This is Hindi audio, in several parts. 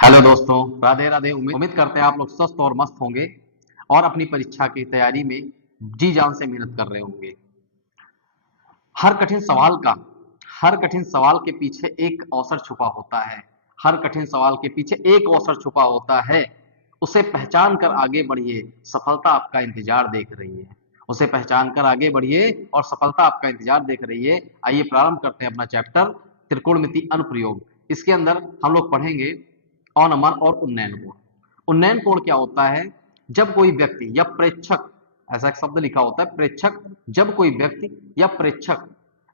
हेलो दोस्तों, राधे राधे। उम्मीद करते हैं आप लोग स्वस्थ और मस्त होंगे और अपनी परीक्षा की तैयारी में जी जान से मेहनत कर रहे होंगे। हर कठिन सवाल का हर कठिन सवाल के पीछे एक अवसर छुपा होता है। हर कठिन सवाल के पीछे एक अवसर छुपा होता है। उसे पहचान कर आगे बढ़िए, सफलता आपका इंतजार देख रही है। उसे पहचान कर आगे बढ़िए और सफलता आपका इंतजार देख रही है। आइए प्रारंभ करते हैं अपना चैप्टर त्रिकोणमिति अनुप्रयोग। इसके अंदर हम लोग पढ़ेंगे अवनमन और उन्नयन कोण। उन्नयन कोण क्या होता है? जब कोई व्यक्ति या प्रेक्षक, ऐसा एक शब्द लिखा होता है प्रेक्षक, जब कोई व्यक्ति या प्रेक्षक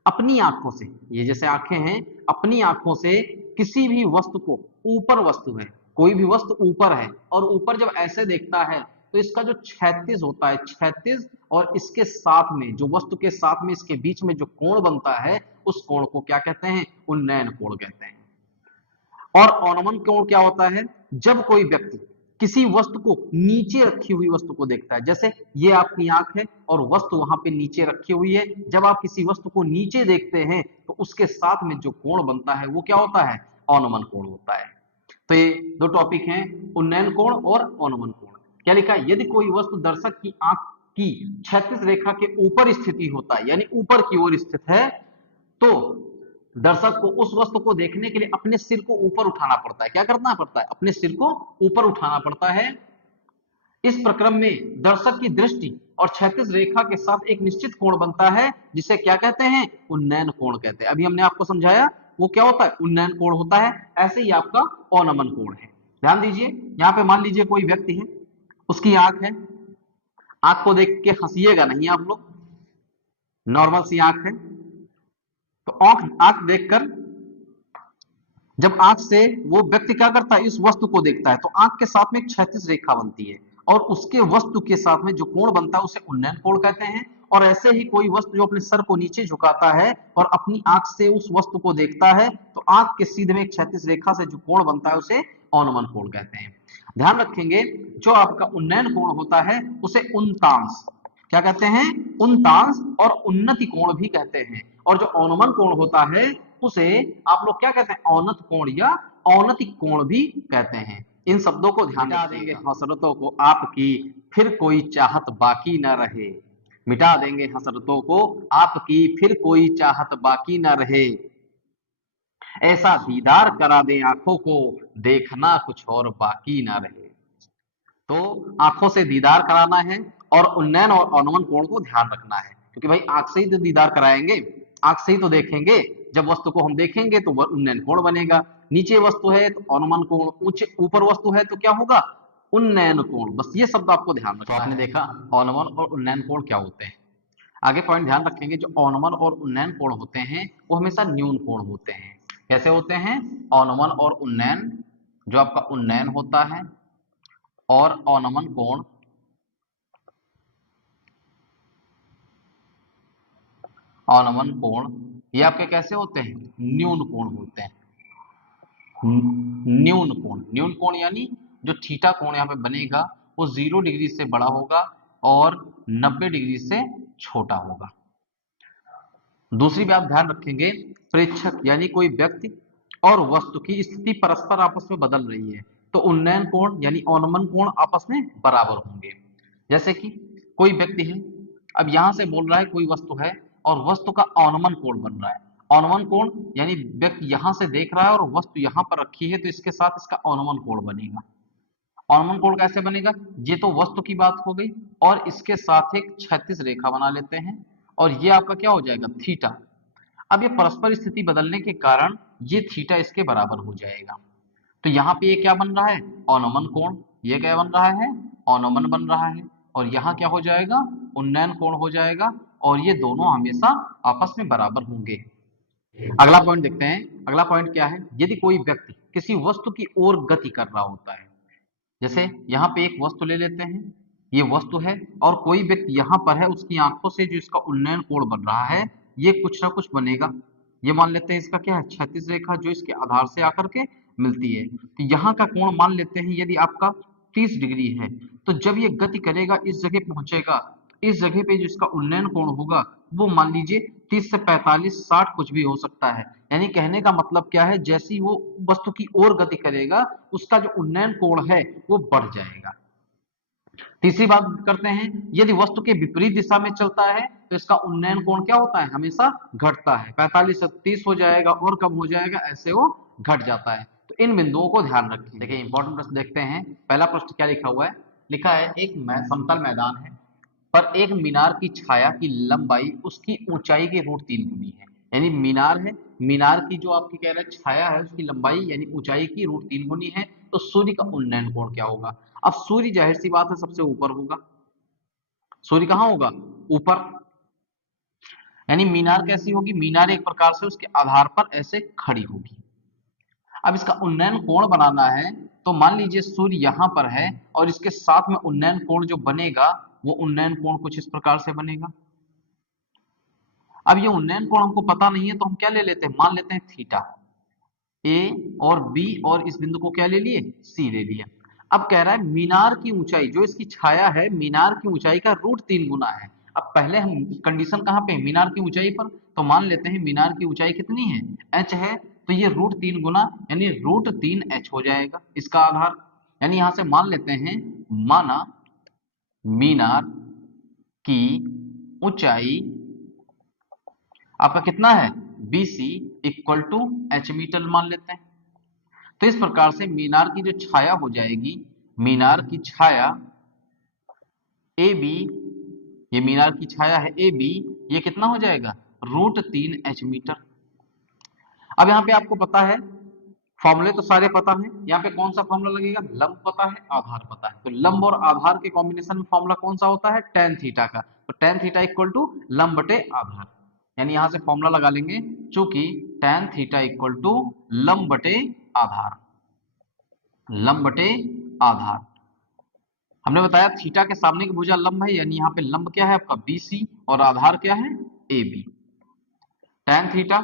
अपनी आंखों से, ये जैसे आंखें हैं, अपनी आंखों से किसी भी वस्तु को, ऊपर वस्तु है, कोई भी वस्तु ऊपर है और ऊपर जब ऐसे देखता है तो इसका जो क्षैतिज होता है, क्षैतिज और इसके साथ में जो वस्तु के साथ में इसके बीच में जो कोण बनता है, उस कोण को क्या कहते हैं? उन्नयन कोण कहते हैं। और अवनमन कोण क्या होता है? जब कोई व्यक्ति किसी वस्तु को, नीचे रखी हुई वस्तु को देखता है। जैसे ये आपकी आंख है और वस्तु वहां पे नीचे रखी हुई है। जब आप किसी वस्तु को नीचे देखते हैं तो उसके साथ में जो कोण बनता है वो क्या होता है? अवनमन कोण होता है। तो ये दो टॉपिक हैं, उन्नयन कोण और अवनमन कोण। क्या लिखा है? यदि कोई वस्तु दर्शक की आंख की क्षैतिज रेखा के ऊपर स्थिति होता है, यानी ऊपर की ओर स्थित है, तो दर्शक को उस वस्तु को देखने के लिए अपने सिर को ऊपर उठाना पड़ता है। क्या करना पड़ता है? अपने सिर को ऊपर उठाना पड़ता है। इस प्रक्रम में दर्शक की दृष्टि और क्षैतिज रेखा के साथ एक निश्चित कोण बनता है, जिसे क्या कहते हैं? उन्नयन कोण कहते हैं। अभी हमने आपको समझाया वो क्या होता है? उन्नयन कोण होता है। ऐसे ही आपका अवनमन कोण है। ध्यान दीजिए, यहां पे मान लीजिए कोई व्यक्ति है, उसकी आंख है, आंख को देख के हंसिएगा नहीं आप लोग, नॉर्मल सी आंख है। तो आंख आंख देखकर जब आंख से वो व्यक्ति क्या करता है? इस वस्तु को देखता है तो आंख के साथ में एक क्षैतिज रेखा बनती है और उसके वस्तु के साथ में जो कोण बनता है उसे उन्नयन कोण कहते हैं। और ऐसे ही कोई वस्तु जो अपने सर को नीचे झुकाता है और अपनी आंख से उस वस्तु को देखता है तो आंख के सीधे में एक क्षैतिज रेखा से जो कोण बनता है उसे अवनमन कोण कहते हैं। ध्यान रखेंगे, जो आपका उन्नयन कोण होता है उसे उनतांश, क्या कहते हैं? उनतांश और उन्नति कोण भी कहते हैं। और जो अवनमन कोण होता है उसे आप लोग क्या कहते हैं? औन्नत कोण या औन्नतिक कोण भी कहते हैं। इन शब्दों को ध्यान मिटा देंगे हसरतों को आपकी, फिर कोई चाहत बाकी न रहे। मिटा देंगे हसरतों को आपकी, फिर कोई चाहत बाकी न रहे। ऐसा दीदार करा दे आंखों को, देखना कुछ और बाकी ना रहे। तो आंखों से दीदार कराना है और उन्नयन और अवनमन कोण को ध्यान रखना है, क्योंकि भाई आंख से ही तो दीदार कराएंगे, आंख से ही तो देखेंगे। जब वस्तु को हम देखेंगे तो वह उन्नयन कोण बनेगा। नीचे वस्तु है तो अवनमन कोण, ऊंचे ऊपर वस्तु है तो क्या होगा? उन्नयन कोण। बस ये शब्द आपको ध्यान रखना है। तो आपने देखा अवनमन और उन्नयन कोण क्या होते हैं। आगे पॉइंट ध्यान रखेंगे, जो अवनमन और उन्नयन कोण होते हैं वो हमेशा न्यून कोण होते हैं। कैसे होते हैं? अवनमन और उन्नयन, जो आपका उन्नयन होता है और अवनमन कोण, अवनमन कोण ये आपके कैसे होते हैं? न्यून कोण होते हैं। न्यून कोण, न्यून कोण यानी जो थीटा कोण यहाँ पे बनेगा वो 0 डिग्री से बड़ा होगा और 90 डिग्री से छोटा होगा। दूसरी बात ध्यान रखेंगे, प्रेक्षक यानी कोई व्यक्ति और वस्तु की स्थिति परस्पर आपस में बदल रही है तो उन्नयन कोण यानी अवनमन कोण आपस में बराबर होंगे। जैसे कि कोई व्यक्ति है, अब यहां से बोल रहा है कोई वस्तु है और वस्तु का अवनमन कोण बन रहा है। अवनमन कोण यानी व्यक्ति यहां से देख रहा है और वस्तु यहां पर रखी है तो इसके साथ इसका अवनमन कोण बनेगा। अवनमन कोण कैसे बनेगा? ये तो वस्तु की बात हो गई और इसके साथ एक क्षैतिज रेखा बना लेते हैं और ये आपका क्या हो जाएगा? थीटा। अब ये परस्पर स्थिति बदलने के कारण ये थीटा इसके बराबर हो जाएगा। तो यहाँ पे ये क्या बन रहा है? अवनमन कोण। ये क्या बन रहा है? अवनमन बन रहा है। और यहाँ क्या हो जाएगा? उन्नयन कोण हो जाएगा। और ये दोनों हमेशा आपस में बराबर होंगे। अगला पॉइंट देखते हैं। अगला पॉइंट क्या है? यदि कोई व्यक्ति किसी वस्तु की ओर गति कर रहा होता है, जैसे यहाँ पे एक वस्तु ले लेते हैं, ये वस्तु है और कोई व्यक्ति यहाँ पर है, उसकी आंखों से जो इसका उन्नयन कोण बन रहा है ये कुछ ना कुछ बनेगा। ये मान लेते हैं इसका क्या है? क्षैतिज रेखा जो इसके आधार से आकर के मिलती है। तो यहाँ का कोण मान लेते हैं यदि आपका 30 डिग्री है, तो जब ये गति करेगा इस जगह पहुंचेगा, इस जगह पे जो इसका उन्नयन कोण होगा वो मान लीजिए 30 से 45, 60 कुछ भी हो सकता है। यानी कहने का मतलब क्या है, जैसी वो वस्तु की ओर गति करेगा उसका जो उन्नयन कोण है वो बढ़ जाएगा। तीसरी बात करते हैं, यदि वस्तु के विपरीत दिशा में चलता है तो इसका उन्नयन कोण क्या होता है, हमेशा घटता है। 45 से 30 हो जाएगा और कम हो जाएगा, ऐसे वो घट जाता है। तो इन बिंदुओं को ध्यान रखें। देखिए इंपॉर्टेंट प्रश्न देखते हैं। पहला प्रश्न क्या लिखा हुआ है, लिखा है एक समतल मैदान है पर एक मीनार की छाया की लंबाई उसकी ऊंचाई के √3 गुनी है। यानी मीनार है, मीनार की जो आपकी कह रहे हैं छाया है उसकी लंबाई यानी ऊंचाई की √3 गुनी है। तो सूर्य का उन्नयन कोण क्या होगा। अब सूर्य जाहिर सी बात है सबसे ऊपर होगा। सूर्य कहां होगा, ऊपर। यानी मीनार कैसी होगी, मीनार एक प्रकार से उसके आधार पर ऐसे खड़ी होगी। अब इसका उन्नयन कोण बनाना है तो मान लीजिए सूर्य यहां पर है और इसके साथ में उन्नयन कोण जो बनेगा वो उन्नयन कोण कुछ इस प्रकार से बनेगा। अब ये उन्नयन कोण हमको पता नहीं है तो हम क्या ले लेते हैं, मान लेते हैं थीटा। ए और बी और इस बिंदु को क्या ले लिए, सी ले लिया। अब कह रहा है मीनार की ऊंचाई, जो इसकी छाया है मीनार की ऊंचाई का √3 गुना है। अब पहले हम कंडीशन कहां पे, मीनार की ऊंचाई पर, तो मान लेते हैं मीनार की ऊंचाई कितनी है, h है, तो ये √3 गुना यानी √3h हो जाएगा इसका आधार। यानी यहां से मान लेते हैं, माना मीनार की ऊंचाई आपका कितना है, BC equal to h metre मान लेते हैं। तो इस प्रकार से मीनार की जो छाया हो जाएगी, मीनार की छाया AB, ये मीनार की छाया है AB, ये कितना हो जाएगा, √3h मीटर। अब यहाँ पे आपको पता है, फॉर्मूले तो सारे पता है, यहाँ पे कौन सा फॉर्मूला लगेगा, लंब पता है, आधार पता है। तो लंब और आधार के कॉम्बिनेशन में फॉर्मूला कौन सा होता है, tan थीटा का। तो tan थीटा इक्वल टू लंब बटे आधार। यानी यहां से फॉर्मूला लगा लेंगे, चूंकि tan थीटा इक्वल टू लंब बटे आधार, लंब बटे आधार। हमने बताया थीटा के सामने की भुजा लंब है, यानी यहाँ पे लंब क्या है आपका BC और आधार क्या है AB। tan थीटा,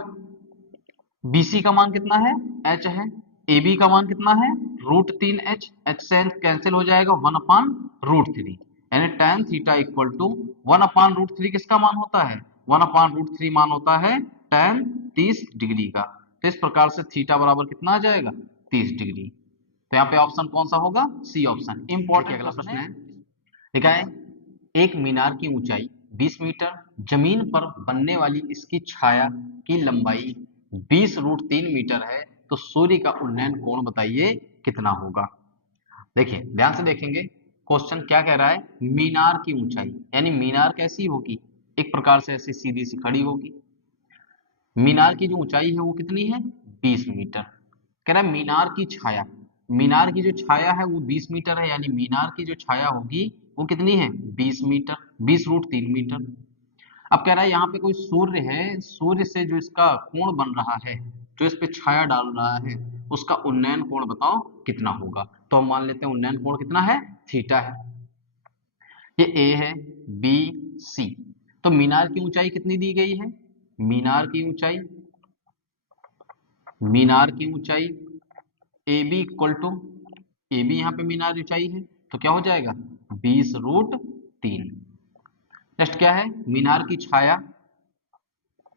BC का मान कितना है, h है, AB का मान कितना है, √3h, h से कैंसिल हो जाएगा 1/√3। यानी tan थीटा इक्वल टू 1/√3 किसका मान होता है, 1/√3 मान होता है tan 30 डिग्री का। तो इस प्रकार से थीटा बराबर कितना आ जाएगा, 30 डिग्री। तो यहाँ पे ऑप्शन कौन सा होगा, सी ऑप्शन। इंपॉर्टेंट अगला प्रश्न है, लिखा है एक मीनार की ऊंचाई 20 मीटर, जमीन पर बनने वाली इसकी छाया की लंबाई 20√3 मीटर है, तो सूर्य का उन्नयन कोण बताइए कितना होगा। देखिए ध्यान से देखेंगे, क्वेश्चन क्या कह रहा है, मीनार की ऊंचाई, यानी मीनार कैसी होगी, एक प्रकार से ऐसे सीधी सी खड़ी होगी। मीनार की जो ऊंचाई है वो कितनी है, 20 मीटर। कह रहा है मीनार की छाया, मीनार की जो छाया है वो 20 मीटर है, यानी मीनार की जो छाया होगी वो कितनी है, 20 मीटर, 20√3 मीटर। अब कह रहा है यहाँ पे कोई सूर्य है, सूर्य से जो इसका कोण बन रहा है, जो इस पे छाया डाल रहा है, उसका उन्नयन कोण बताओ कितना होगा। तो हम मान लेते हैं उन्नयन कोण कितना है, थीटा है। ये A है, B, C। तो मीनार की ऊंचाई कितनी दी गई है, मीनार की ऊंचाई, मीनार की ऊंचाई AB इक्वल टू, AB यहाँ पे मीनार ऊंचाई है तो क्या हो जाएगा 20√3। नेक्स्ट क्या है, मीनार की छाया,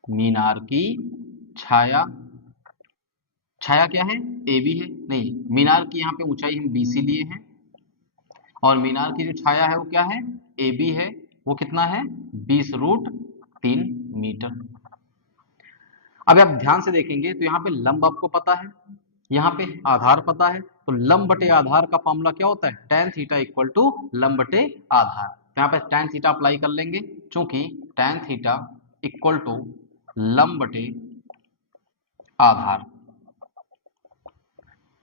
मीनार की छाया, छाया क्या है AB है, नहीं मीनार की यहाँ पे ऊंचाई हम BC लिए हैं और मीनार की जो छाया है वो क्या है AB है, वो कितना है 20√3 मीटर। अब आप ध्यान से देखेंगे तो यहाँ पे लंब आपको पता है, यहाँ पे आधार पता है, तो लंब बटे आधार का फॉर्मूला क्या होता है, tan थीटा इक्वल टू लंब बटे आधार। तो यहाँ पे tan थीटा अप्लाई कर लेंगे, चूंकि tan थीटा इक्वल टू लंब बटे आधार।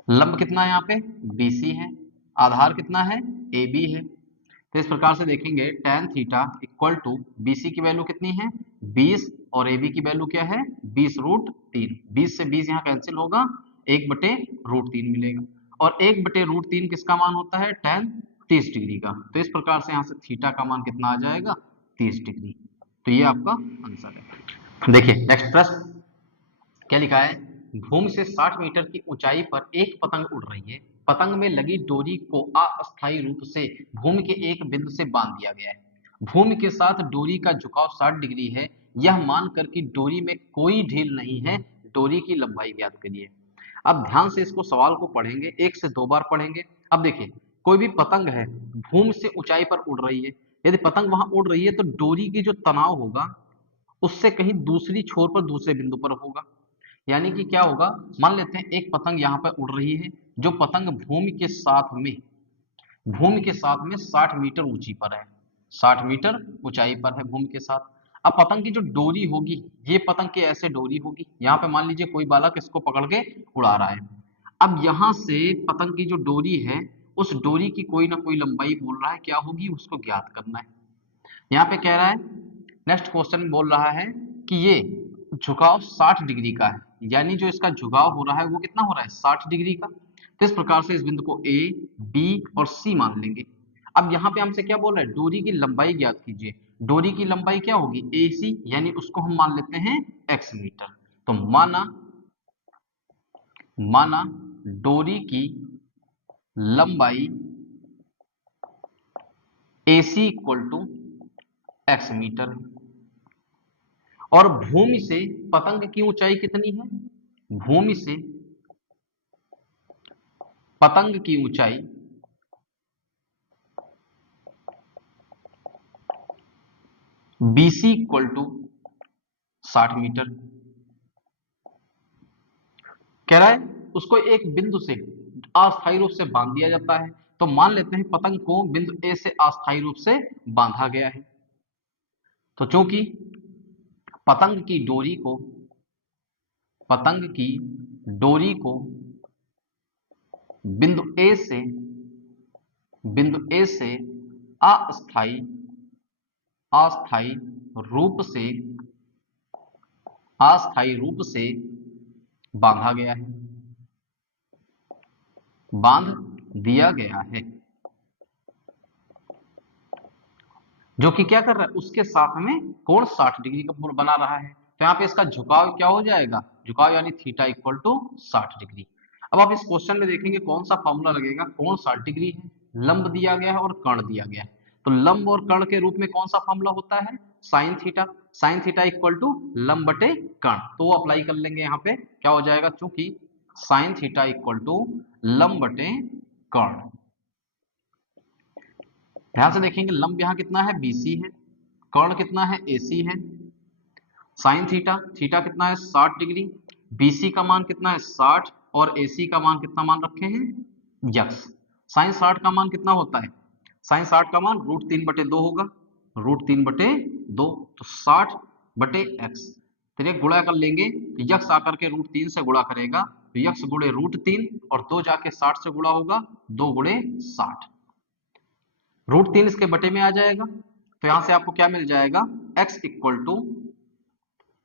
लंब कितना है यहाँ पे BC है, आधार कितना है AB है। तो इस प्रकार से देखेंगे tan theta equal to BC की वैल्यू कितनी है 20 और AB की वैल्यू क्या है 20√3। 20 से 20 यहाँ कैंसिल होगा, 1/√3 मिलेगा और 1/√3 किसका मान होता है tan 30 डिग्री का। तो इस प्रकार से यहाँ से थीटा का मान कितना आ जाएगा 30 डिग्री। तो ये आपका आंसर है। देखिए नेक्स्ट प्रश्न क्या लिखा है, भूमि से 60 मीटर की ऊंचाई पर एक पतंग उड़ रही है, पतंग में लगी डोरी को अस्थायी रूप से भूमि के एक बिंदु से बांध दिया गया है। भूमि के साथ डोरी का झुकाव 60 डिग्री है, यह मानकर कि डोरी में कोई ढील नहीं है, डोरी की लंबाई ज्ञात करिए। अब ध्यान से इसको सवाल को पढ़ेंगे, 1 से 2 बार पढ़ेंगे। अब देखिए, कोई भी पतंग है, भूमि से ऊंचाई पर उड़ रही है। यदि पतंग वहां उड़ रही है तो डोरी की जो तनाव होगा उससे कहीं दूसरी छोर पर, दूसरे बिंदु पर होगा। यानी कि क्या होगा, मान लेते हैं एक पतंग यहाँ पर उड़ रही है, जो पतंग भूमि के साथ में 60 मीटर ऊंची पर है, 60 मीटर ऊंचाई पर है भूमि के साथ। अब पतंग की जो डोरी होगी, ये पतंग की ऐसे डोरी होगी, यहाँ पे मान लीजिए कोई बालक इसको पकड़ के उड़ा रहा है। अब यहां से पतंग की जो डोरी है, उस डोरी की कोई ना कोई लंबाई बोल रहा है, क्या होगी उसको ज्ञात करना है। यहाँ पे कह रहा है, नेक्स्ट क्वेश्चन में बोल रहा है कि ये झुकाव 60 डिग्री का है, यानी जो इसका झुकाव हो रहा है वो कितना हो रहा है, 60 डिग्री का। तो इस प्रकार से इस बिंदु को ए, बी और सी मान लेंगे। अब यहाँ पे हमसे क्या बोल रहा है, डोरी की लंबाई ज्ञात कीजिए। डोरी की लंबाई क्या होगी, ए सी, यानी उसको हम मान लेते हैं एक्स मीटर। तो माना डोरी की लंबाई AC equal to x metre है, और भूमि से पतंग की ऊंचाई कितनी है, भूमि से पतंग की ऊंचाई BC इक्वल टू 60 मीटर। कह रहा है उसको एक बिंदु से अस्थायी रूप से बांध दिया जाता है। तो मान लेते हैं पतंग को बिंदु ए से अस्थायी रूप से बांधा गया है। तो चूंकि पतंग की डोरी को बिंदु ए से अस्थायी रूप से बांध दिया गया है, जो कि क्या कर रहा है, उसके साथ में कोण 60 डिग्री का बना रहा है। तो यहाँ पे इसका झुकाव क्या हो जाएगा, झुकाव यानी थीटा इक्वल टू 60 डिग्री। अब आप इस क्वेश्चन में देखेंगे कौन सा फॉर्मूला लगेगा, कोण 60 डिग्री है, लंब दिया गया है और कर्ण दिया गया है। तो लंब और कर्ण के रूप में कौन सा फॉर्मूला होता है, साइन थीटा इक्वल टू लंब बटे कर्ण। तो वो अप्लाई कर लेंगे। यहाँ पे क्या हो जाएगा, चूंकि साइन थीटा इक्वल टू लंब बटे कर्ण। ध्यान से देखेंगे, लंब यहां कितना है, BC है, कर्ण कितना है, AC है। साइन थीटा कितना है, 60 डिग्री, BC का मान कितना है 60, और AC का मान कितना मान रखे हैं, यक्स। साइन 60 का मान कितना होता है, साइन 60 का मान √3/2 होगा, √3/2। तो 60 बटे एक्स, फिर एक गुणा कर लेंगे, यक्स आकर के √3 से गुणा करेगा, तो यक्स गुणे √3, और 2 जाके 60 से गुणा होगा, 2 गुणे 60, √3 इसके बटे में आ जाएगा। तो यहां से आपको क्या मिल जाएगा, x इक्वल टू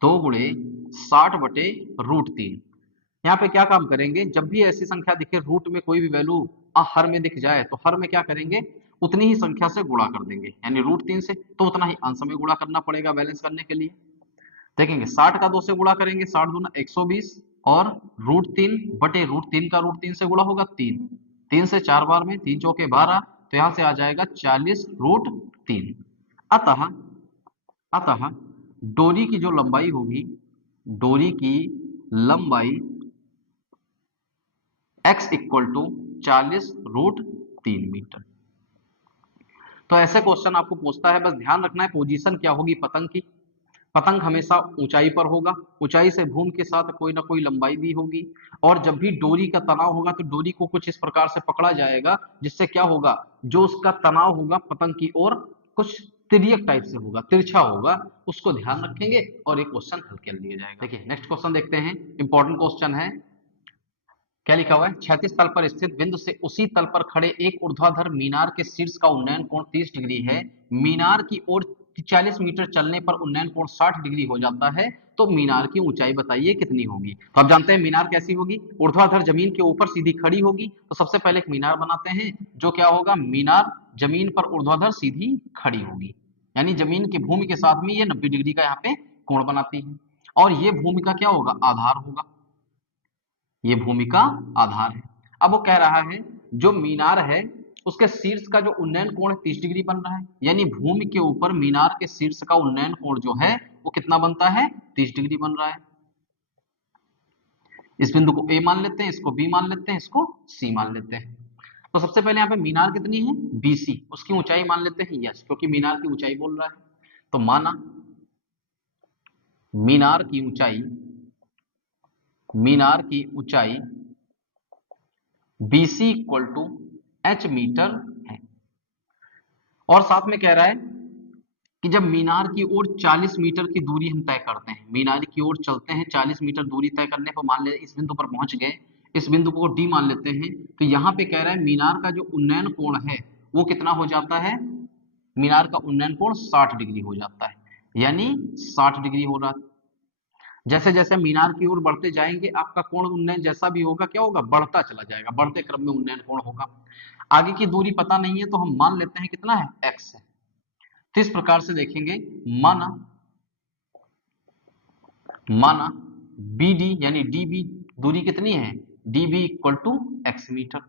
2 गुणे 60 बटे √3। यहाँ पे क्या काम करेंगे, जब भी ऐसी संख्या दिखे रूट में कोई भी वैल्यू हर में दिख जाए, तो हर में क्या करेंगे, उतनी ही संख्या से गुणा कर देंगे, यानी √3 से, तो उतना ही अंश में गुणा करना पड़ेगा बैलेंस करने के लिए। देखेंगे 60 का 2 से गुणा करेंगे, 60 दूना 120, और √3 बटे √3 का √3 से गुणा होगा 3 से 4 बार में, 3 चौके 12, तो यहां से आ जाएगा 40 √3। अतः डोरी की जो लंबाई होगी, डोरी की लंबाई x इक्वल टू 40 √3 मीटर। तो ऐसे क्वेश्चन आपको पूछता है, बस ध्यान रखना है पोजीशन क्या होगी पतंग की। पतंग हमेशा ऊंचाई पर होगा, ऊंचाई से भूमि के साथ कोई ना कोई लंबाई दी होगी, और जब भी डोरी का तनाव होगा तो डोरी को कुछ इस प्रकार से पकड़ा जाएगा, जिससे क्या होगा, जो उसका तनाव होगा पतंग की ओर कुछ तिर्यक टाइप से होगा, तिरछा होगा, उसको ध्यान रखेंगे और ये क्वेश्चन हल कर लिया जाएगा। देखिए नेक्स्ट क्वेश्चन देखते हैं, इंपॉर्टेंट क्वेश्चन है। क्या लिखा हुआ है, क्षैतिज तल पर स्थित बिंदु से उसी तल पर खड़े एक ऊर्ध्वाधर मीनार के शीर्ष का उन्नयन कोण 30 डिग्री है, मीनार की ओर 40 मीटर चलने पर उन्नयन कोण 60 डिग्री हो जाता है, तो मीनार की ऊंचाई बताइए कितनी होगी। तो आप जानते हैं मीनार कैसी होगी, ऊर्ध्वाधर जमीन के ऊपर सीधी खड़ी होगी। तो सबसे पहले एक मीनार बनाते हैं, जो क्या होगा, मीनार जमीन पर ऊर्ध्वाधर सीधी खड़ी होगी, यानी जमीन की भूमि के साथ में ये 90 डिग्री का यहाँ पे कोण बनाती है, और ये भूमि का क्या होगा, आधार होगा, ये भूमि का आधार है। अब वो कह रहा है जो मीनार है उसके शीर्ष का जो उन्नयन कोण 30 डिग्री बन रहा है, यानी भूमि के ऊपर मीनार के शीर्ष का उन्नयन कोण जो है वो कितना बनता है, 30 डिग्री बन रहा है। इस बिंदु को ए मान लेते हैं, इसको बी मान लेते हैं, इसको सी मान लेते हैं। तो सबसे पहले यहाँ पे मीनार कितनी है, बीसी, उसकी ऊंचाई मान लेते हैं यस, क्योंकि मीनार की ऊंचाई बोल रहा है। तो माना मीनार की ऊंचाई BC equal to H metre है, और साथ में कह रहा है कि जब मीनार की ओर 40 मीटर की दूरी हम तय करते हैं, मीनार की ओर चलते हैं, 40 मीटर दूरी तय करने पर मान ले इस बिंदु पर पहुंच गए, इस बिंदु को डी मान लेते हैं, तो यहाँ पे कह रहा है मीनार का जो उन्नयन कोण है वो कितना हो जाता है, मीनार का उन्नयन कोण 60 डिग्री हो जाता है, यानी 60 डिग्री हो रहा है। जैसे जैसे मीनार की ओर बढ़ते जाएंगे आपका कोण उन्नयन जैसा भी होगा क्या होगा, बढ़ता चला जाएगा, बढ़ते क्रम में उन्नयन कोण होगा। आगे की दूरी पता नहीं है तो हम मान लेते हैं कितना है, एक्स है। तो इस प्रकार से देखेंगे, माना BD यानी DB दूरी कितनी है, DB equal to x metre.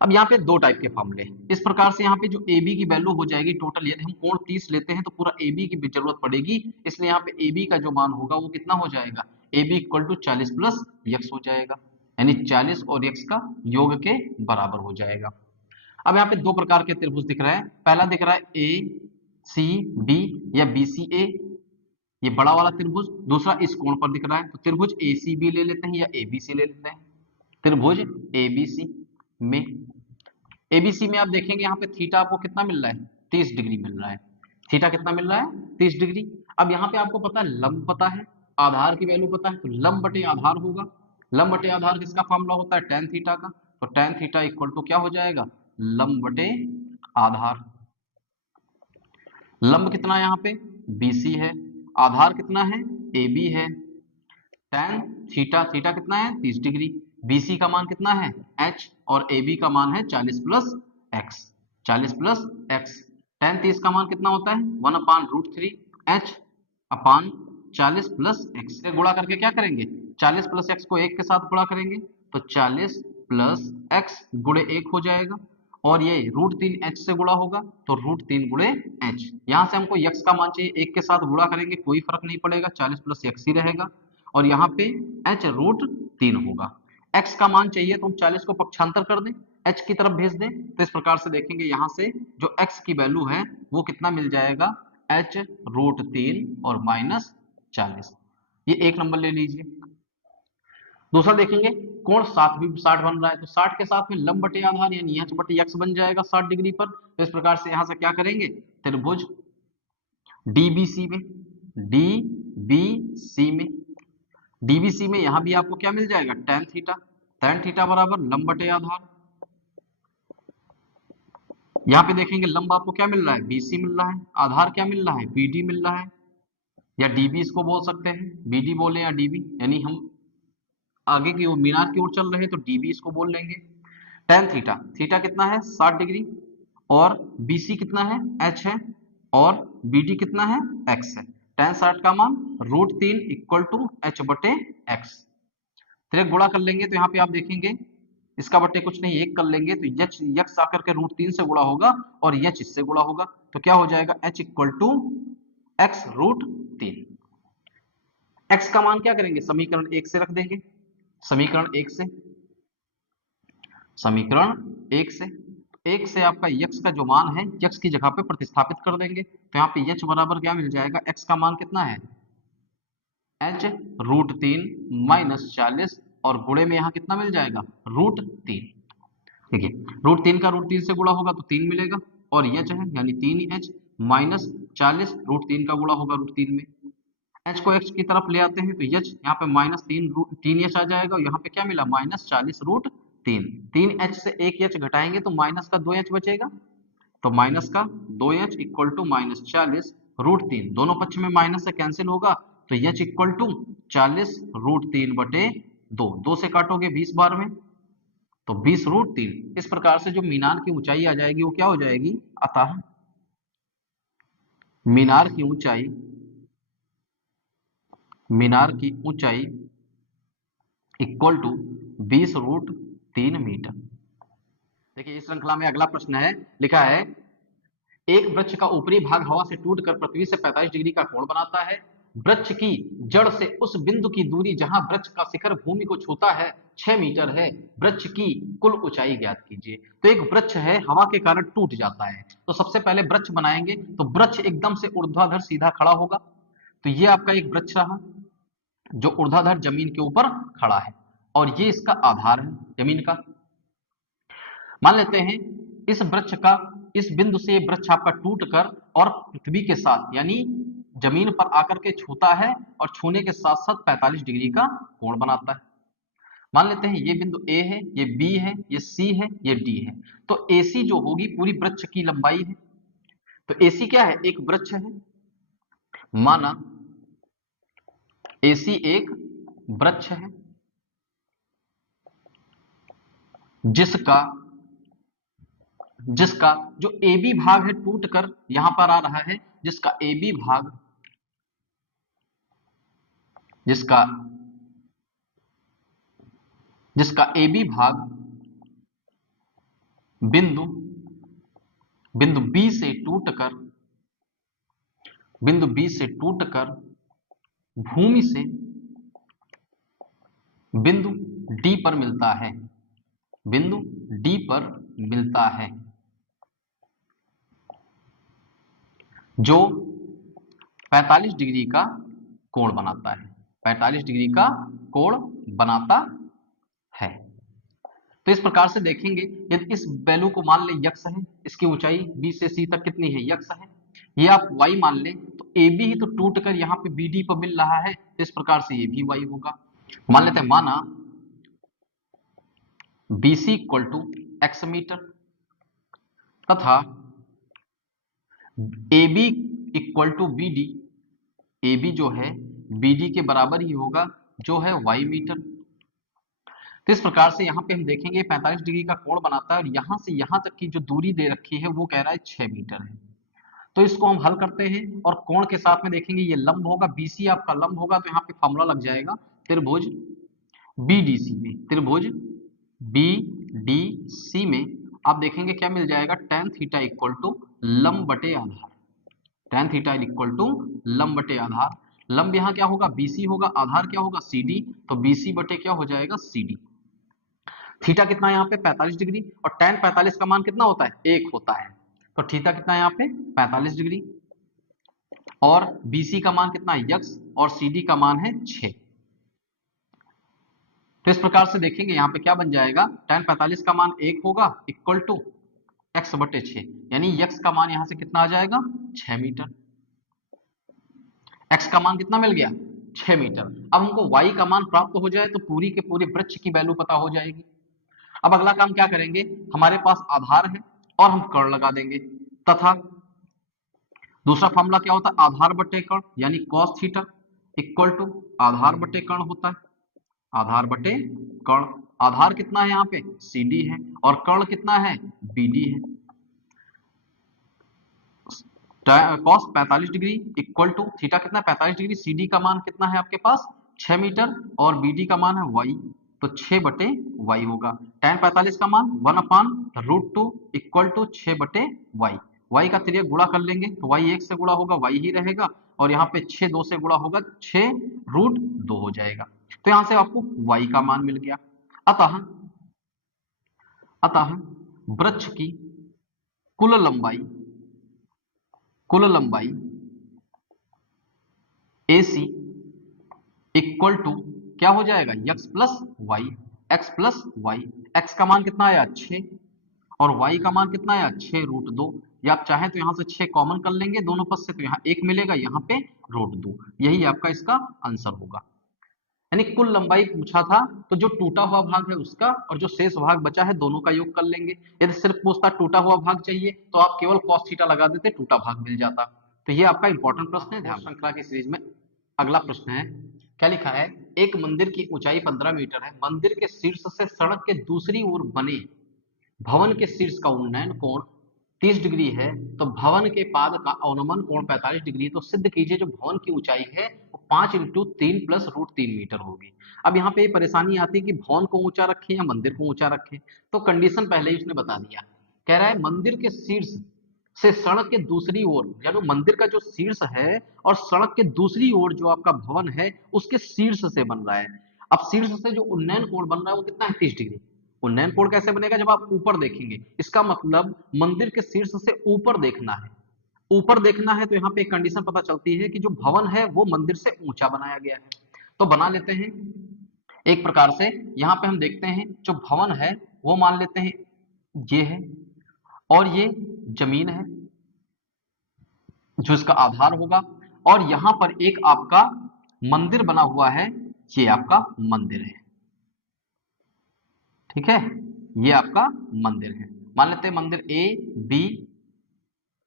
अब यहाँ पे दो टाइप के फॉर्मूले, इस प्रकार से यहाँ पे जो AB की वैल्यू हो जाएगी टोटल, यदि हम कोण 30 लेते हैं तो पूरा AB की भी जरूरत पड़ेगी, इसलिए यहाँ पे AB का जो मान होगा वो कितना हो जाएगा, AB equal to 40 plus x हो जाएगा, यानी 40 और x का योग के बराबर हो जाएगा। अब यहाँ पे दो प्रकार के त्रिभुज दिख रहे हैं, पहला दिख रहा है ACB या BCA, ये बड़ा वाला त्रिभुज, दूसरा इस कोण पर दिख रहा है, तो त्रिभुज ACB ले लेते हैं या ABC ले लेते हैं। त्रिभुज ABC में आप देखेंगे यहाँ पे थीटा आपको कितना मिल रहा है, 30 डिग्री मिल रहा है, थीटा कितना मिल रहा है, 30 डिग्री। अब यहाँ पे आपको पता है लंब पता है, आधार की वैल्यू पता है, तो लंब बटे आधार होगा। लंब बटे आधार किसका फॉर्मूला होता है, tan थीटा का, तो tan थीटा इक्वल टू क्या हो जाएगा, लंब बटे आधार। लंब कितना है यहाँ पे, BC है, आधार कितना है, AB है, tan थीटा, थीटा कितना है 30 डिग्री, BC का मान कितना है h, और AB का मान है 40 plus x, 40 plus x। tan 30 का मान कितना होता है 1/√3 h अपान 40 प्लस x से गुणा करके क्या करेंगे, 40 प्लस x को 1 के साथ गुणा करेंगे तो 40 प्लस x गुणे 1 हो जाएगा, और ये √3 h से गुणा होगा तो √3 गुणे h। यहां से हमको x का मान चाहिए, 1 के साथ गुणा करेंगे कोई फर्क नहीं पड़ेगा, 40 प्लस x ही रहेगा, और यहाँ पे h √3 होगा। x का मान चाहिए तो हम 40 को पक्षांतर कर दें, h की तरफ भेज दें, तो इस प्रकार से देखेंगे यहाँ से जो x की वैल्यू है वो कितना मिल जाएगा, h √3 और माइनस 40, ये एक नंबर ले लीजिए। दूसरा देखेंगे कोण 60 बन रहा है, तो 60 के साथ में लंब बटे आधार यानी h बटे x बन जाएगा 60 डिग्री पर, तो इस प्रकार से यहां से क्या करेंगे, त्रिभुज DBC में, DBC में यहां भी आपको क्या मिल जाएगा, tan थीटा बराबर लंब बटे आधार। यहाँ पे देखेंगे लंब आपको क्या मिल रहा है, BC मिल रहा है, आधार क्या मिल रहा है, BD मिल रहा है, या DB इसको बोल सकते हैं, BD बोले या DB, यानी हम आगे की ओर मीनार की ओर चल रहे हैं तो DB इसको बोल लेंगे। tan थीटा, थीटा कितना है 60 डिग्री, और BC कितना है h है, और BD कितना है x है, tan 60 का मान √3 इक्वल टू h बटे x। फिर गुणा कर लेंगे तो यहाँ पे आप देखेंगे इसका बटे कुछ नहीं, एक कर लेंगे तो यक्स आकर के √3 से गुणा होगा और h इससे गुणा होगा, तो क्या हो जाएगा h equal to x √3। x का मान क्या करेंगे, समीकरण 1 से रख देंगे, समीकरण 1 से 1 से आपका x का जो मान है x की जगह पे प्रतिस्थापित कर देंगे, तो यहाँ पे h बराबर क्या मिल जाएगा, x का मान कितना है h √3 माइनस 40, और गुणे में यहाँ कितना मिल जाएगा √3। देखिए √3 का √3 से गुणा होगा तो 3 मिलेगा, और h है यानी 3h माइनस 40 √3 का गुणा होगा √3 में, h को x की तरफ ले आते हैं तो h यहाँ पे माइनस 3h आ जाएगा, और यहाँ पे क्या मिला माइनस 40 √3, 3h से 1h घटाएंगे तो माइनस का 2h बचेगा, तो माइनस का 2h इक्वल टू माइनस 40 √3, दोनों पक्ष में माइनस से कैंसिल होगा तो h इक्वल टू 40 √3 बटे 2 से काटोगे 20 बार में तो 20 √3। इस प्रकार से जो मीनार की ऊंचाई आ जाएगी वो क्या हो जाएगी, अतः मीनार की ऊंचाई इक्वल टू 20 √3 मीटर। देखिए इस श्रृंखला में अगला प्रश्न है, लिखा है एक वृक्ष का ऊपरी भाग हवा से टूटकर पृथ्वी से 45 डिग्री का कोण बनाता है। वृक्ष की जड़ से उस बिंदु की दूरी जहां वृक्ष का शिखर भूमि को छूता है 6 मीटर है। वृक्ष की कुल ऊंचाई ज्ञात कीजिए। तो एक वृक्ष है, हवा के कारण टूट जाता है, तो सबसे पहले वृक्ष बनाएंगे तो वृक्ष एकदम से ऊर्ध्वाधर सीधा खड़ा होगा। तो ये आपका एक वृक्ष रहा जो ऊर्ध्वाधर जमीन के ऊपर खड़ा है और ये इसका आधार है जमीन का। मान लेते हैं इस वृक्ष का इस बिंदु से वृक्ष आपका टूटकर और पृथ्वी के साथ यानी जमीन पर आकर के छूता है और छूने के साथ साथ 45 डिग्री का कोण बनाता है। मान लेते हैं ये बिंदु ए है, ये बी है, ये सी है, ये डी है। तो एसी जो होगी पूरी वृक्ष की लंबाई है। तो एसी क्या है? एक वृक्ष है। माना एसी एक वृक्ष है जिसका जो ए बी भाग है टूटकर यहां पर आ रहा है, जिसका ए बी भाग जिसका ए बी भाग बिंदु बी से टूटकर भूमि से बिंदु डी पर मिलता है, बिंदु डी पर मिलता है, जो 45 डिग्री का कोण बनाता है, 45 डिग्री का कोण बनाता है। तो इस प्रकार से देखेंगे यदि इस वैल्यू को मान ले यक्स है, इसकी ऊंचाई बी से सी तक कितनी है? यक्स है। ये आप वाई मान ले तो ए बी ही तो टूट कर यहाँ पे बी डी पर मिल रहा है, तो इस प्रकार से ये भी वाई होगा। मान लेते हैं माना B C equal to x metre तथा A B equal to B D, A B जो है बी डी के बराबर ही होगा जो है वाई मीटर। तो इस प्रकार से यहां पे हम देखेंगे 45 डिग्री का कोण बनाता है और यहां से यहां तक की जो दूरी दे रखी है वो कह रहा है 6 मीटर है। तो इसको हम हल करते हैं और कोण के साथ में देखेंगे ये लंब होगा, बीसी आपका लंब होगा, तो यहाँ पे फॉर्मूला लग जाएगा त्रिभुज बीडीसी में। त्रिभुज बीडीसी में आप देखेंगे क्या मिल जाएगा? tan थीटा इक्वल टू लंब बटे आधार, tan थीटा इक्वल टू लंब बटे आधार। लंब यहाँ क्या होगा? बीसी होगा, आधार क्या होगा? सीडी। तो बीसी बटे क्या हो जाएगा? सीडी। थीटा कितना है यहाँ पे? 45 डिग्री और tan 45 का मान कितना होता है? 1 होता है। तो थीटा कितना है यहाँ पे? 45 डिग्री और BC का मान कितना है? x और CD का मान है 6। तो इस प्रकार से देखेंगे यहाँ पे क्या बन जाएगा? tan 45 का मान 1 होगा इक्वल टू x बटे 6, यानी x का मान यहाँ से कितना आ जाएगा? 6 मीटर। x का मान कितना मिल गया? 6 मीटर। अब हमको y का मान प्राप्त हो जाए तो पूरी के पूरे वृक्ष की वैल्यू पता हो जाएगी। अब अगला काम क्या करेंगे? हमारे पास आधार है और हम कर्ण लगा देंगे तथा दूसरा फॉर्मूला क्या होता है? आधार बटे कर्ण, यानी cos थीटा इक्वल टू आधार बटे कर्ण होता है, आधार बटे कर्ण। आधार कितना है यहाँ पे? CD है और कर्ण कितना है? BD है। cos 45 degree equal to theta कितना? 45 डिग्री। CD का मान कितना है आपके पास? 6 मीटर और BD का मान है y, तो 6 बटे y होगा। tan 45 का मान 1/√2 इक्वल टू 6 बटे y। y का तिर्यक गुणा कर लेंगे तो y 1 से गुणा होगा y ही रहेगा और यहाँ पे 6 2 से गुणा होगा 6√2 हो जाएगा। तो यहाँ से आपको y का मान मिल गया। अतः वृक्ष की कुल लंबाई AC इक्वल टू क्या हो जाएगा? x plus y, x plus y. X का मान कितना आया? 6 और y का मान कितना आया? 6√2। या आप चाहें तो यहां से 6 कॉमन कर लेंगे दोनों पद से, तो यहाँ 1 मिलेगा, यहाँ पे √2। यही आपका इसका आंसर होगा। यानी कुल लंबाई पूछा था तो जो टूटा हुआ भाग है उसका और जो शेष भाग बचा है दोनों का योग कर लेंगे। यदि सिर्फ पूछता टूटा हुआ भाग चाहिए तो आप केवल cos थीटा लगा देते, टूटा भाग मिल जाता। तो ये आपका इंपॉर्टेंट प्रश्न है। ध्यान श्रृंखला की सीरीज में अगला प्रश्न है, क्या लिखा है? एक मंदिर की ऊंचाई 15 मीटर है। मंदिर के शीर्ष से सड़क के दूसरी ओर बने भवन के शीर्ष का उन्नयन कोण 30 डिग्री है, तो भवन के पाद का अवनमन कोण 45 डिग्री। तो सिद्ध कीजिए जो भवन की ऊंचाई है वो 5 इंटू 3 प्लस √3 मीटर होगी। अब यहाँ पे परेशानी आती है कि भवन को ऊंचा रखें या मंदिर को ऊंचा रखें, तो कंडीशन पहले ही उसने बता दिया। कह रहा है मंदिर के शीर्ष से सड़क के दूसरी ओर, यानी मंदिर का जो शीर्ष है और सड़क के दूसरी ओर जो आपका भवन है उसके शीर्ष से बन रहा है। अब शीर्ष से जो उन्नयन कोण बन रहा है वो कितना है, 30 डिग्री। उन्नयन कोण कैसे बनेगा, जब आप ऊपर देखेंगे, इसका मतलब मंदिर के शीर्ष से ऊपर देखना है। ऊपर देखना है तो यहाँ पे एक कंडीशन पता चलती है कि जो भवन है वो मंदिर से ऊंचा बनाया गया है। तो बना लेते हैं एक प्रकार से। यहाँ पे हम देखते हैं जो भवन है वो मान लेते हैं ये है, और ये जमीन है जो इसका आधार होगा, और यहां पर एक आपका मंदिर बना हुआ है, ये आपका मंदिर है। ठीक है, ये आपका मंदिर है। मान लेते हैं मंदिर ए बी,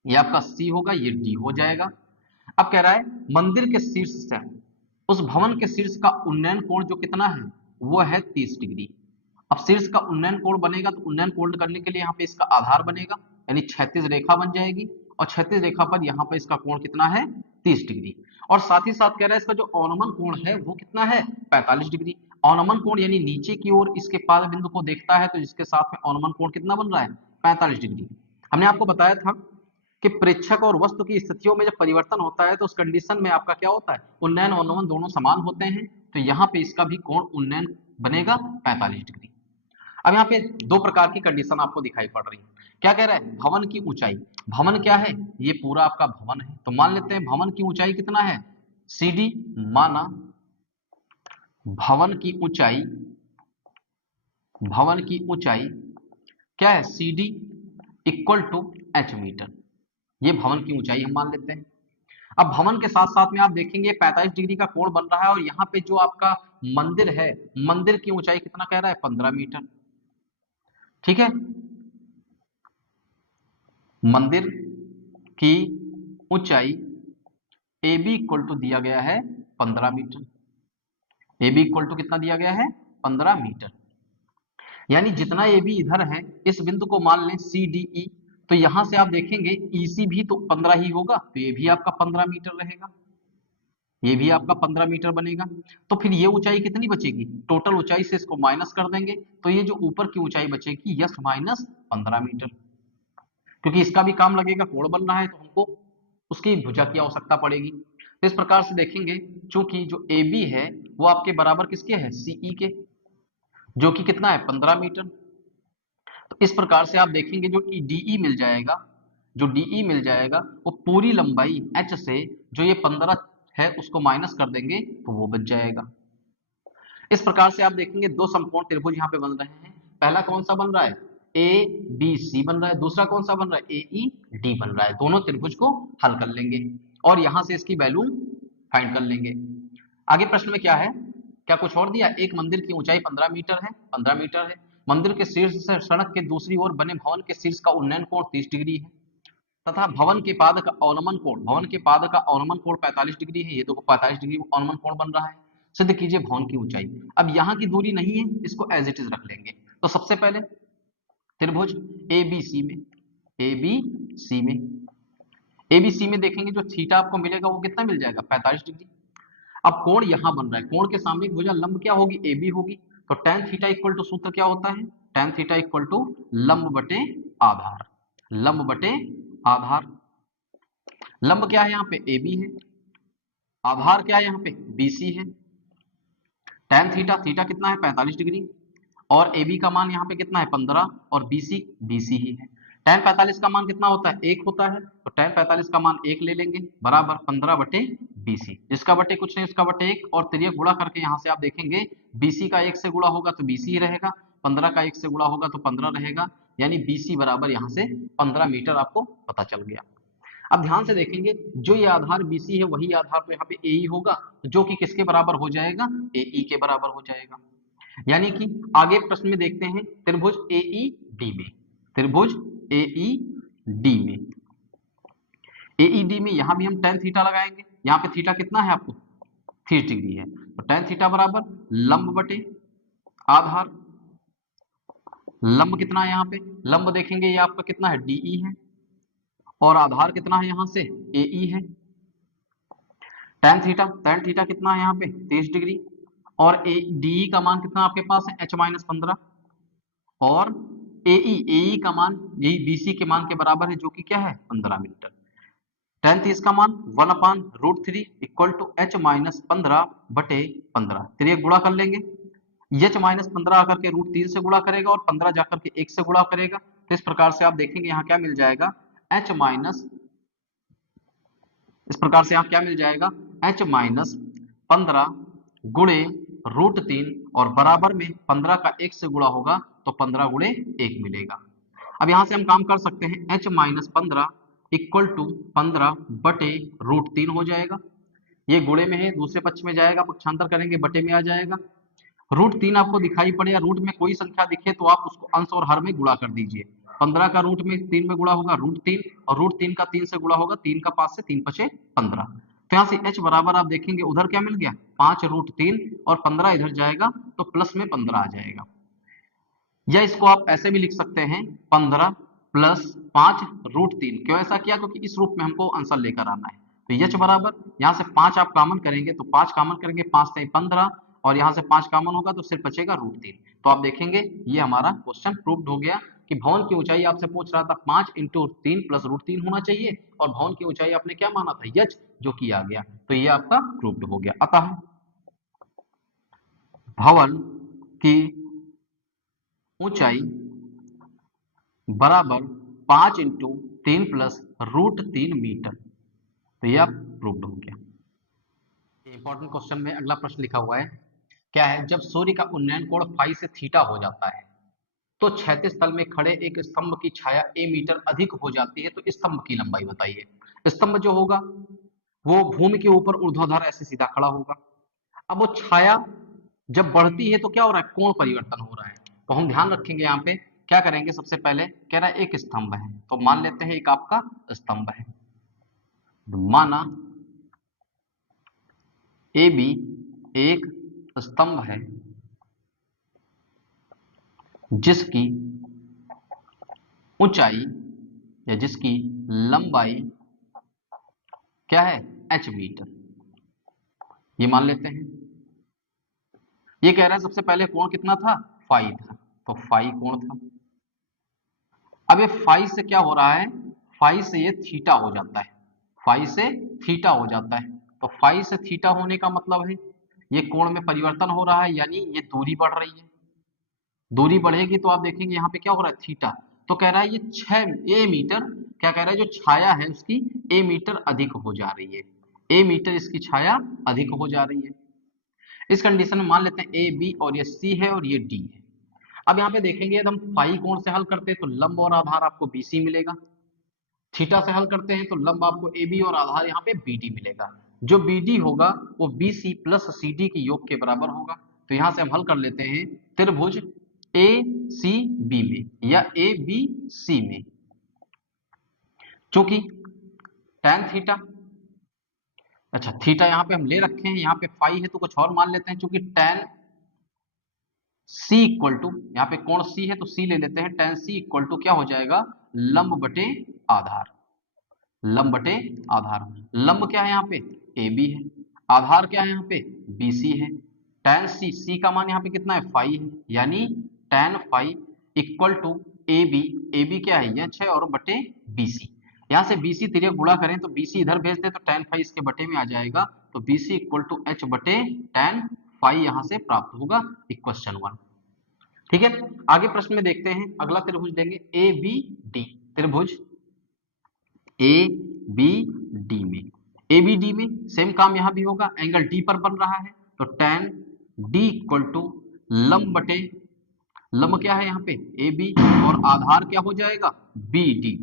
ये आपका सी होगा, ये डी हो जाएगा। अब कह रहा है मंदिर के शीर्ष से उस भवन के शीर्ष का उन्नयन कोण जो कितना है वो है 30 डिग्री। अब शीर्ष का उन्नयन कोण बनेगा तो उन्नयन कोण करने के लिए यहाँ पे इसका आधार बनेगा, यानी क्षैतिज रेखा बन जाएगी, और क्षैतिज रेखा पर यहाँ पे इसका कोण कितना है, 30 डिग्री। और साथ ही साथ कह रहा है इसका जो अवनमन कोण है वो कितना है, 45 डिग्री। अवनमन कोण यानी नीचे की ओर इसके पाद बिंदु को देखता है तो जिसके साथ में अवनमन कोण कितना बन रहा है, 45 डिग्री। हमने आपको बताया था कि प्रेक्षक और वस्तु की स्थितियों में जब परिवर्तन होता है तो उस कंडीशन में आपका क्या होता है, उन्नयन और अवनमन दोनों समान होते हैं, तो यहाँ पे इसका भी कोण उन्नयन बनेगा 45 डिग्री। अब यहाँ पे दो प्रकार की कंडीशन आपको दिखाई पड़ रही है। क्या कह रहा है, भवन की ऊंचाई। भवन क्या है, ये पूरा आपका भवन है, तो मान लेते हैं भवन की ऊंचाई कितना है, CD। माना भवन की ऊंचाई, भवन की ऊंचाई क्या है, CD equal to h metre. ये भवन की ऊंचाई हम मान लेते हैं। अब भवन के साथ साथ में आप देखेंगे 45 डिग्री का कोण बन रहा है, और यहाँ पे जो आपका मंदिर है, मंदिर की ऊंचाई कितना कह रहा है, 15 मीटर। ठीक है, मंदिर की ऊंचाई AB इक्वल टू दिया गया है 15 मीटर। AB इक्वल टू कितना दिया गया है, 15 मीटर। यानी जितना AB इधर है, इस बिंदु को मान लें CDE, तो यहां से आप देखेंगे EC भी तो 15 ही होगा, तो ये भी आपका 15 मीटर रहेगा, ये भी आपका 15 मीटर बनेगा। तो फिर ये ऊंचाई कितनी बचेगी, टोटल ऊंचाई से इसको माइनस कर देंगे, तो ये जो ऊपर की ऊंचाई बचेगी यस माइनस 15 मीटर, क्योंकि इसका भी काम लगेगा, कोण बन रहा है तो हमको उसकी भुजा की आवश्यकता पड़ेगी। तो इस प्रकार से देखेंगे चूंकि जो AB है वो आपके बराबर किसके है, CE के, जो कि कितना है, 15 मीटर। तो इस प्रकार से आप देखेंगे जो DE मिल जाएगा, जो DE मिल जाएगा वो पूरी लंबाई H से जो ये 15 है उसको माइनस कर देंगे तो वो बच जाएगा। इस प्रकार से आप देखेंगे दो समकोण त्रिभुज यहाँ पे बन रहे हैं। पहला कौन सा बन रहा है, ABC बन रहा है, दूसरा कौन सा बन रहा है, AED बन रहा है। दोनों त्रिभुज को हल कर लेंगे और यहां से इसकी वैल्यू फाइंड कर लेंगे। आगे प्रश्न में क्या है, क्या कुछ और दिया, एक मंदिर की ऊंचाई 15 मीटर है, 15 मीटर है। मंदिर के शीर्ष से सड़क के दूसरी ओर बने भवन के शीर्ष का उन्नयन कोण 30 डिग्री है, तथा भवन के पाद का अवनमन कोण, भवन के पाद का अवनमन कोण 45 डिग्री है। ये तो 45 डिग्री अवनमन कोण बन रहा है। सिद्ध कीजिए भवन की ऊंचाई। अब यहाँ की दूरी नहीं है, इसको एज इट इज रख लेंगे। तो सबसे पहले त्रिभुज ABC में, ABC में, ABC में देखेंगे जो थीटा आपको मिलेगा वो कितना मिल जाएगा, 45 डिग्री। अब कोण यहां बन रहा है, कोण के सामने भुजा लंब क्या होगी, AB होगी। तो tan थीटा इक्वल टू सूत्र क्या होता है, tan थीटा इक्वल टू लंब बटे आधार, लंब बटे आधार। लंब क्या है यहाँ पे, AB है, आधार क्या है यहाँ पे, BC है। tan थीटा, थीटा कितना है 45 डिग्री, और AB का मान यहाँ पे कितना है 15, और BC ही है। tan 45 का मान कितना होता है, 1 होता है, तो tan 45 का मान 1 ले लेंगे, बराबर 15 बटे BC, जिसका बटे कुछ नहीं उसका बटे 1, और त्रियक गुणा करके यहाँ से आप देखेंगे BC का 1 से गुणा होगा तो BC ही रहेगा, 15 का 1 से गुणा होगा तो 15 रहेगा, यानी BC बराबर यहाँ से 15 मीटर आपको पता चल गया। अब ध्यान से देखेंगे जो ये आधार BC है वही आधार तो यहाँ पे AE होगा, जो कि किसके बराबर हो जाएगा, AE के बराबर हो जाएगा। यानी कि आगे प्रश्न में देखते हैं त्रिभुज AED में, त्रिभुज AED में, AED में यहां भी हम tan थीटा लगाएंगे। यहाँ पे थीटा कितना है आपको, 30 डिग्री है, तो tan थीटा बराबर लंब बटे आधार। लंब कितना है यहाँ पे, लंब देखेंगे ये आपका कितना है, DE है, और आधार कितना है यहाँ से, AE है। tan थीटा कितना है यहाँ पे 23 डिग्री, और डी का मान कितना आपके पास है h माइनस 15, और एई का मान यही बीसी के मान के बराबर है जो कि क्या है 15 मीटर। tan 30 का मान 1/√3 इक्वल टू h माइनस 15/15, तो ये गुणा कर लेंगे, h माइनस 15 आकर के √3 से गुणा करेगा और 15 जाकर के 1 से गुणा करेगा, तो इस प्रकार से आप देखेंगे यहाँ क्या मिल जाएगा h माइनस, इस प्रकार से यहाँ क्या मिल जाएगा h माइनस 15 गुणे √3 और बराबर में 15 का 1 से गुणा होगा तो 15 गुणे 1 मिलेगा। अब यहां से हम काम कर सकते हैं, h माइनस 15 इक्वल टू 15/√3 हो जाएगा, ये गुणे में है दूसरे पक्ष में जाएगा, पक्षांतर करेंगे बटे में आ जाएगा। √3 आपको दिखाई पड़े या रूट में कोई संख्या दिखे तो आप उसको अंश और हर में गुणा कर दीजिए। 15 का रूट में 3 में गुणा होगा √3, और √3 का 3 से गुणा होगा, 3 का 5 से 3 5 15, तो यहाँ से h बराबर आप देखेंगे उधर क्या मिल गया 5√3 और 15 इधर जाएगा तो प्लस में 15 आ जाएगा। या इसको आप ऐसे भी लिख सकते हैं 15 प्लस 5√3, क्यों ऐसा किया क्योंकि इस रूप में हमको आंसर लेकर आना है। तो h बराबर यहाँ से 5 आप कॉमन करेंगे तो 5 कॉमन करेंगे 5 से 15 और यहाँ से 5 कॉमन होगा तो सिर्फ बचेगा √3। तो आप देखेंगे ये हमारा क्वेश्चन प्रूव्ड हो गया कि भवन की ऊंचाई आपसे पूछ रहा था 5 × 3 प्लस √3 होना चाहिए, और भवन की ऊंचाई आपने क्या माना था h, जो कि आ गया, तो ये आपका प्रूव्ड हो गया। अतः भवन की ऊंचाई बराबर 5 × 3 प्लस √3 मीटर, तो ये आप प्रूव्ड हो गया। इंपॉर्टेंट क्वेश्चन में अगला प्रश्न लिखा हुआ है, क्या है, जब सूर्य का उन्नयन कोण फाई से थीटा हो जाता है तो क्षैतिज तल में खड़े एक स्तंभ की छाया a मीटर अधिक हो जाती है, तो स्तंभ की लंबाई बताइए। स्तंभ जो होगा वो भूमि के ऊपर ऊर्ध्वाधर ऐसे सीधा खड़ा होगा। अब वो छाया जब बढ़ती है तो क्या हो रहा है, कोण परिवर्तन हो रहा है, तो हम ध्यान रखेंगे यहाँ पे क्या करेंगे, सबसे पहले कह रहा है एक स्तंभ है, तो मान लेते हैं एक आपका स्तंभ है, माना ए बी एक स्तंभ है जिसकी ऊंचाई या जिसकी लंबाई क्या है h मीटर, ये मान लेते हैं। ये कह रहा है सबसे पहले कोण कितना था फाई था, तो फाई कोण था। अब ये फाई से क्या हो रहा है, फाई से ये थीटा हो जाता है, फाई से थीटा हो जाता है, तो फाई से थीटा होने का मतलब है ये कोण में परिवर्तन हो रहा है, यानी ये दूरी बढ़ रही है। दूरी बढ़ेगी तो आप देखेंगे यहाँ पे क्या हो रहा है थीटा, तो कह रहा है ये 6 a मीटर, क्या कह रहा है जो छाया है उसकी a मीटर अधिक हो जा रही है, a मीटर इसकी छाया अधिक हो जा रही है। इस कंडीशन में मान लेते हैं a b और ये c है और ये d है। अब यहाँ पे देखेंगे यदि हम फाई कोण से हल करते हैं तो लंब और आधार आपको bc मिलेगा, थीटा से हल करते हैं तो लंब आपको ab और आधार यहाँ पे bd मिलेगा, जो bd होगा वो bc प्लस cd के योग के बराबर होगा। तो यहाँ से हम हल कर लेते हैं त्रिभुज ए सी बी में या ए बी सी में, चूंकि tan थीटा, अच्छा थीटा यहाँ पे हम ले रखे हैं, यहाँ पे फाई है तो कुछ और मान लेते हैं, चूंकि tan c इक्वल टू, यहाँ पे कोण c है तो c ले लेते हैं, tan c इक्वल टू क्या हो जाएगा लंब बटे आधार, लंब बटे आधार। लंब क्या है यहाँ पे ए बी है, आधार क्या है यहाँ पे बी सी है, tan c, c का मान यहाँ पे कितना है फाई है, यानी tan phi equal to A B क्या है यह 6 और बटे BC, यहाँ से BC तिर्यक गुणा करें तो BC इधर भेज दे तो tan फाई इसके बटे में आ जाएगा, तो BC इक्वल टू h बटे tan फाई यहाँ से प्राप्त होगा, इक्वेशन 1। ठीक है, आगे प्रश्न में देखते हैं, अगला त्रिभुज देंगे ABD, त्रिभुज ABD में, ABD में सेम काम यहाँ भी होगा, एंगल D पर बन रहा है, तो tan D इक्वल टू लंब बटे, लंब क्या है यहाँ पे AB और आधार क्या हो जाएगा BD,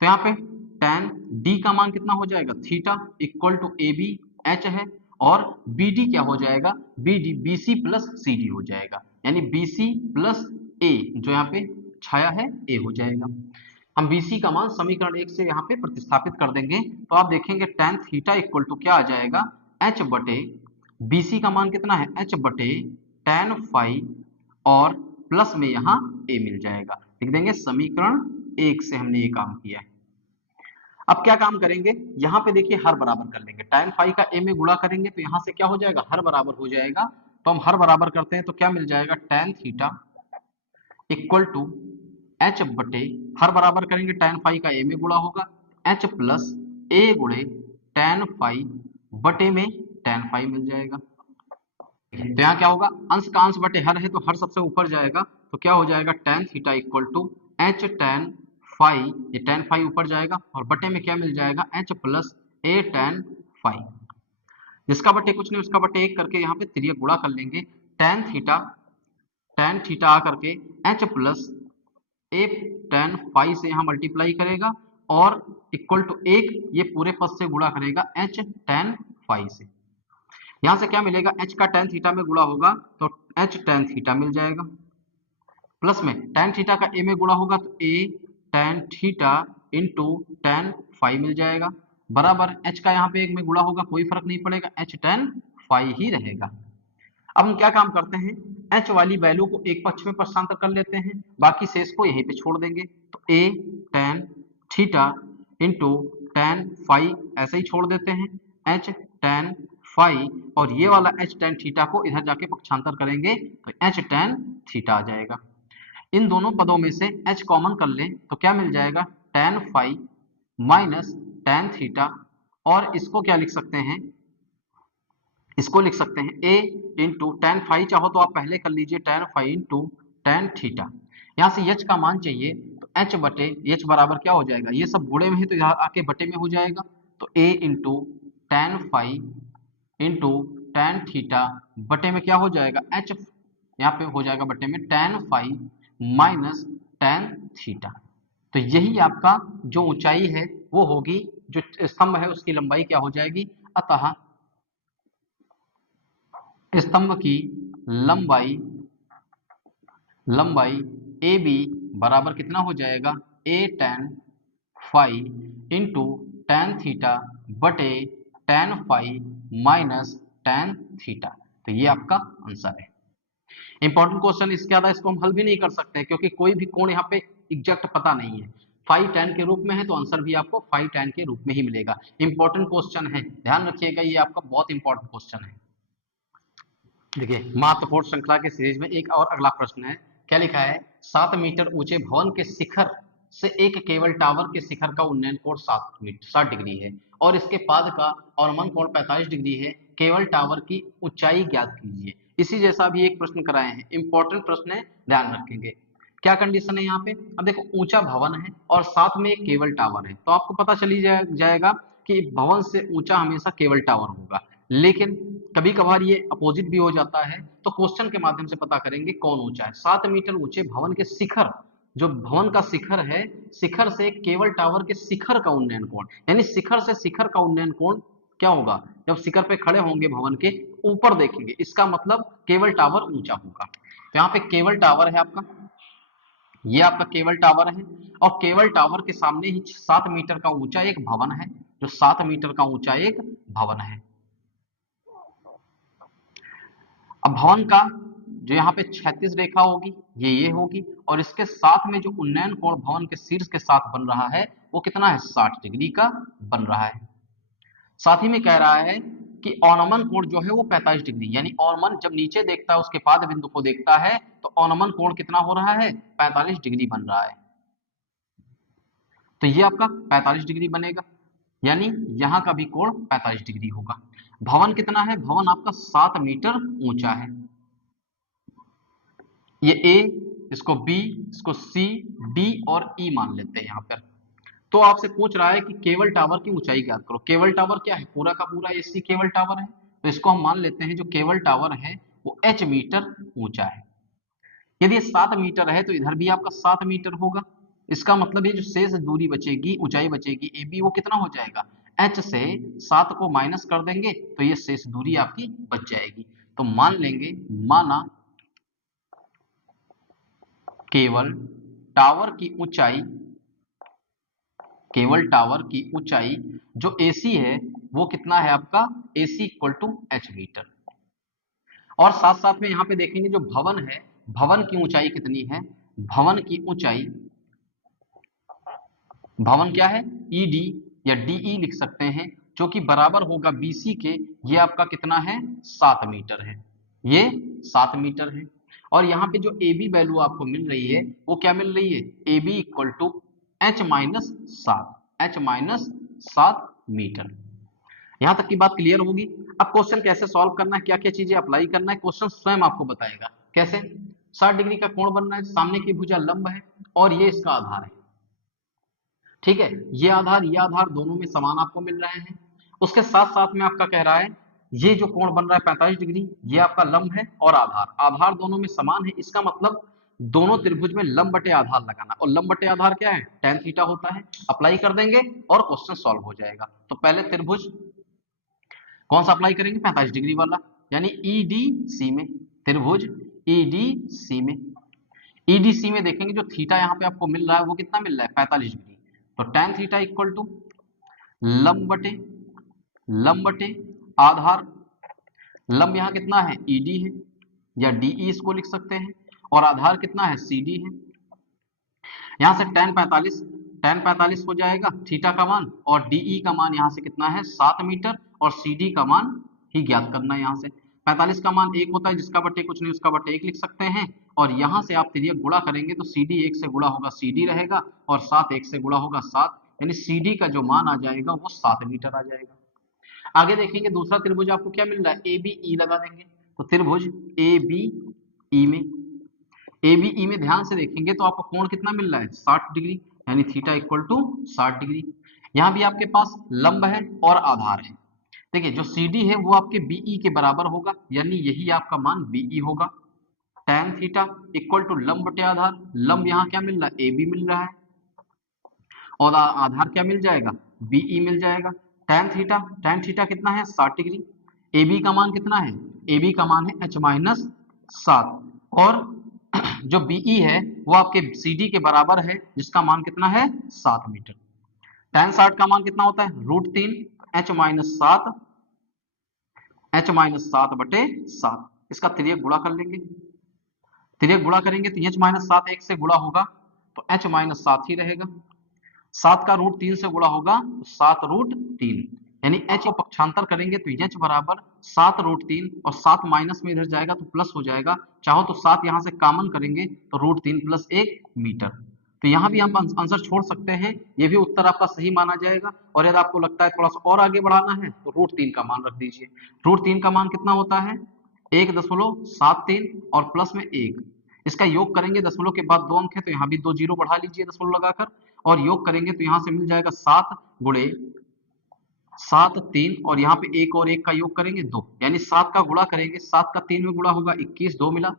तो यहाँ पे tan D का मान कितना हो जाएगा theta equal to AB H है, और BD क्या हो जाएगा BD BC प्लस CD हो जाएगा, यानी BC प्लस A जो यहाँ पे छाया है A हो जाएगा। हम BC का मान समीकरण 1 से यहाँ पे प्रतिस्थापित कर देंगे, तो आप देखेंगे tan थीटा इक्वल टू क्या आ जाएगा H बटे, BC का मान कितना है H बटे tan फाई और प्लस में यहाँ a मिल जाएगा, लिख देंगे समीकरण 1 से हमने ये काम किया है। अब क्या काम करेंगे, यहां पे देखिए हर बराबर कर लेंगे, tan फाई का a में गुणा करेंगे तो यहां से क्या हो जाएगा, हर बराबर हो जाएगा। तो हम हर बराबर करते हैं तो क्या मिल जाएगा, tan theta equal to h बटे, हर बराबर करेंगे tan फाई का a में गुणा होगा, h प्लस a गुणे tan फाई बटे में tan फाई मिल जाएगा। तो यहाँ क्या होगा, अंश का अंश बटे हर है तो हर सबसे ऊपर जाएगा, तो क्या हो जाएगा tan theta equal to h tan phi, ये tan फाई ऊपर जाएगा और बटे में क्या मिल जाएगा, h plus a tan phi, जिसका बटे कुछ नहीं उसका बटे एक करके यहाँ पे तिर्यक गुणा कर लेंगे, tan थीटा आकर के h plus a tan phi से यहाँ मल्टीप्लाई करेगा और इक्वल टू एक ये पूरे पद से गुणा करेगा h tan फाई से। यहां से क्या मिलेगा, h का tan थीटा में गुणा होगा तो h tan थीटा मिल जाएगा, प्लस में tan थीटा का a में गुणा होगा तो a tan theta into tan phi मिल जाएगा, बराबर h का यहाँ पे एक में गुणा होगा कोई फर्क नहीं पड़ेगा, h tan फाई ही रहेगा। अब हम क्या काम करते हैं, h वाली वैल्यू को एक पक्ष में प्रस्थानांतर कर लेते हैं, बाकी शेष को यहीं पे छोड़ देंगे, तो a tan theta into tan phi ऐसे ही छोड़ देते हैं, h tan फाई और ये वाला h tan थीटा को इधर जाके पक्षांतर करेंगे तो h tan थीटा आ जाएगा। इन दोनों पदों में से h कॉमन कर लें तो क्या मिल जाएगा, tan phi minus tan theta, और इसको क्या लिख सकते हैं, इसको लिख सकते हैं a इंटू tan फाई, चाहो तो आप पहले कर लीजिए tan phi into tan theta. यहाँ से h का मान चाहिए तो h बटे h बराबर क्या हो जाएगा, ये सब गुणे में है तो यहाँ आके बटे में हो जाएगा, तो a into tan phi into tan theta बटे में क्या हो जाएगा, h यहाँ पे हो जाएगा बटे में tan phi minus tan theta. तो यही आपका जो ऊंचाई है वो होगी, जो स्तंभ है उसकी लंबाई क्या हो जाएगी, अतः स्तंभ की लंबाई लंबाई ए बी बराबर कितना हो जाएगा, a tan phi into tan theta बटे tan phi minus tan theta. तो ये आपका आंसर है। इंपॉर्टेंट क्वेश्चन, इसके ज्यादा इसको हम हल भी नहीं कर सकते क्योंकि कोई भी कोण यहाँ पे एग्जैक्ट पता नहीं है, फाई tan के रूप में है तो आंसर भी आपको फाई tan के रूप में ही मिलेगा। इंपॉर्टेंट क्वेश्चन है, ध्यान रखिएगा, ये आपका बहुत इंपॉर्टेंट क्वेश्चन है। देखिए महत्वपूर्ण श्रृंखला के सीरीज में एक और अगला प्रश्न है, क्या लिखा है, 7 मीटर ऊंचे भवन के शिखर से एक केबल टावर के शिखर का उन्नयन कोण 60 डिग्री है और इसके पाद का अवनमन कोण 45 डिग्री है, केबल टावर की ऊंचाई ज्ञात कीजिए। इसी जैसा भी एक प्रश्न कराए हैं, इंपॉर्टेंट प्रश्न है, ध्यान रखेंगे। क्या कंडीशन है यहाँ पे, अब देखो ऊंचा भवन है और साथ में एक केबल टावर है, तो आपको पता चली जाएगा कि भवन से ऊंचा हमेशा केबल टावर होगा, लेकिन कभी कभार ये अपोजिट भी हो जाता है, तो क्वेश्चन के माध्यम से पता करेंगे कौन ऊंचा है। 7 मीटर ऊंचे भवन के शिखर, जो भवन का शिखर है, शिखर से केबल टावर के शिखर का उन्नयन कोण, यानी शिखर से शिखर का उन्नयन कोण क्या होगा, जब शिखर पे खड़े होंगे भवन के ऊपर देखेंगे, इसका मतलब केबल टावर ऊंचा होगा। तो यहाँ पे केबल टावर है आपका, ये आपका केबल टावर है और केबल टावर के सामने ही 7 मीटर का ऊंचा एक भवन है, जो 7 मीटर का ऊंचा एक भवन है। अब भवन का जो यहाँ पे क्षैतिज रेखा होगी ये होगी, और इसके साथ में जो उन्नयन कोण भवन के शीर्ष के साथ बन रहा है वो कितना है, 60 डिग्री का बन रहा है। साथ ही में कह रहा है कि अवनमन कोण जो है वो 45 डिग्री, यानी अवनमन जब नीचे देखता है उसके पाद बिंदु को देखता है तो अवनमन कोण कितना हो रहा है, 45 डिग्री बन रहा है। तो ये आपका 45 डिग्री बनेगा, यानी यहां का भी कोण 45 डिग्री होगा। भवन कितना है, भवन आपका 7 मीटर ऊंचा है, ये ए, इसको बी, इसको सी, डी और ई मान लेते हैं यहाँ पर। तो आपसे पूछ रहा है कि केबल टावर की ऊंचाई ज्ञात करो। केबल टावर क्या है, पूरा का पूरा एसी केबल टावर है, तो इसको हम मान लेते हैं जो केबल टावर है वो h मीटर ऊंचा है। यदि 7 मीटर है तो इधर भी आपका 7 मीटर होगा, इसका मतलब ये जो शेष दूरी बचेगी, ऊंचाई बचेगी ए बी, वो कितना हो जाएगा, h से 7 को माइनस कर देंगे तो ये शेष दूरी आपकी बच जाएगी। तो मान लेंगे, माना केवल टावर की ऊंचाई, केवल टावर की ऊंचाई जो AC है वो कितना है आपका, AC equal to h metre. और साथ साथ में यहाँ पे देखेंगे जो भवन है, भवन की ऊंचाई कितनी है, भवन की ऊंचाई, भवन क्या है ED, या डीई लिख सकते हैं, जो कि बराबर होगा बीसी के। ये आपका कितना है, 7 मीटर है, ये 7 मीटर है। और यहाँ पे जो ए बी वैल्यू आपको मिल रही है वो क्या मिल रही है, A B equal to h minus 7, एच माइनस 7 मीटर। यहां तक की बात क्लियर होगी। अब क्वेश्चन कैसे सॉल्व करना है, क्या क्या चीजें अप्लाई करना है, क्वेश्चन स्वयं आपको बताएगा कैसे। 60 डिग्री का कोण बनना है, सामने की भुजा लंब है और ये इसका आधार है, ठीक है। ये आधार दोनों में समान आपको मिल रहे हैं। उसके साथ साथ में आपका कह रहा है ये जो कोण बन रहा है 45 डिग्री, ये आपका लंब है और आधार, आधार दोनों में समान है। इसका मतलब दोनों त्रिभुज में लंब बटे आधार लगाना, और लंब बटे आधार क्या है, tan थीटा होता है। अप्लाई कर देंगे और क्वेश्चन सॉल्व हो जाएगा। तो पहले त्रिभुज कौन सा अप्लाई करेंगे, 45 डिग्री वाला, यानी ईडीसी में, त्रिभुज ईडीसी में। ईडीसी में देखेंगे जो थीटा यहाँ पे आपको मिल रहा है वो कितना मिल रहा है, 45 डिग्री। तो tan थीटा इक्वल टू लंब बटे आधार, लंब यहाँ कितना है, ईडी है या डीई इसको लिख सकते हैं, और आधार कितना है, सीडी है। यहां से tan 45 हो जाएगा थीटा का मान, और डीई का मान यहाँ से कितना है, 7 मीटर, और सीडी का मान ही ज्ञात करना है। यहाँ से 45 का मान 1 होता है, जिसका बटे कुछ नहीं उसका बटे 1 लिख सकते हैं, और यहाँ से आप तिर्यक गुणा करेंगे तो सीडी 1 से गुणा होगा सीडी रहेगा, और 7 1 से गुणा होगा 7, यानी सीडी का जो मान आ जाएगा वो 7 मीटर आ जाएगा। आगे देखेंगे दूसरा त्रिभुज आपको क्या मिल रहा है, ए बी ई लगा देंगे। तो त्रिभुज ए बी ई में, ए बी ई में ध्यान से देखेंगे तो आपको कोण कितना मिल रहा है, 60 डिग्री, यानी थीटा इक्वल टू 60 डिग्री। यहां भी आपके पास लंब है और आधार है। देखिए जो CD है वो आपके BE के बराबर होगा, यानी यही आपका मान BE होगा। tan थीटा इक्वल टू लंब बटे आधार, लंब यहाँ क्या मिल रहा है, AB मिल रहा है, और आधार क्या मिल जाएगा, BE मिल जाएगा। tan थीटा कितना है, 60 डिग्री। AB का मान कितना है, AB का मान है h माइनस 7, और जो BE है वो आपके CD के बराबर है, जिसका मान कितना है, 7 मीटर। tan 60 का मान कितना होता है, √3 h माइनस 7, h माइनस 7 बटे 7। इसका तिर्यक गुणा कर लेंगे, तिर्यक गुणा करेंगे तो h माइनस 7 1 से गुणा होगा तो h माइनस 7 ही रहेगा। 7 का √3 से गुणा होगा तो 7√3, यानी h को पक्षांतर करेंगे तो h बराबर 7√3, और 7 माइनस में इधर जाएगा तो प्लस हो जाएगा। चाहो तो 7 यहाँ से कॉमन करेंगे तो √3 प्लस 1 मीटर। तो यहाँ भी हम आंसर छोड़ सकते हैं, ये भी उत्तर आपका सही माना जाएगा। और यदि आपको लगता है थोड़ा सा और आगे बढ़ाना है तो √3 का मान रख दीजिए। √3 का मान कितना होता है, 1.73 और प्लस में 1, इसका योग करेंगे, दशमलव के बाद 2 अंक है तो यहाँ भी 2 जीरो बढ़ा लीजिए दशमलव लगाकर, और योग करेंगे तो यहाँ से मिल जाएगा 7 गुणे 7 3, और यहाँ पे 1 और 1 का योग करेंगे 2, यानी 7 का गुणा करेंगे, 7 का 3 में गुणा होगा 21, 2 मिला,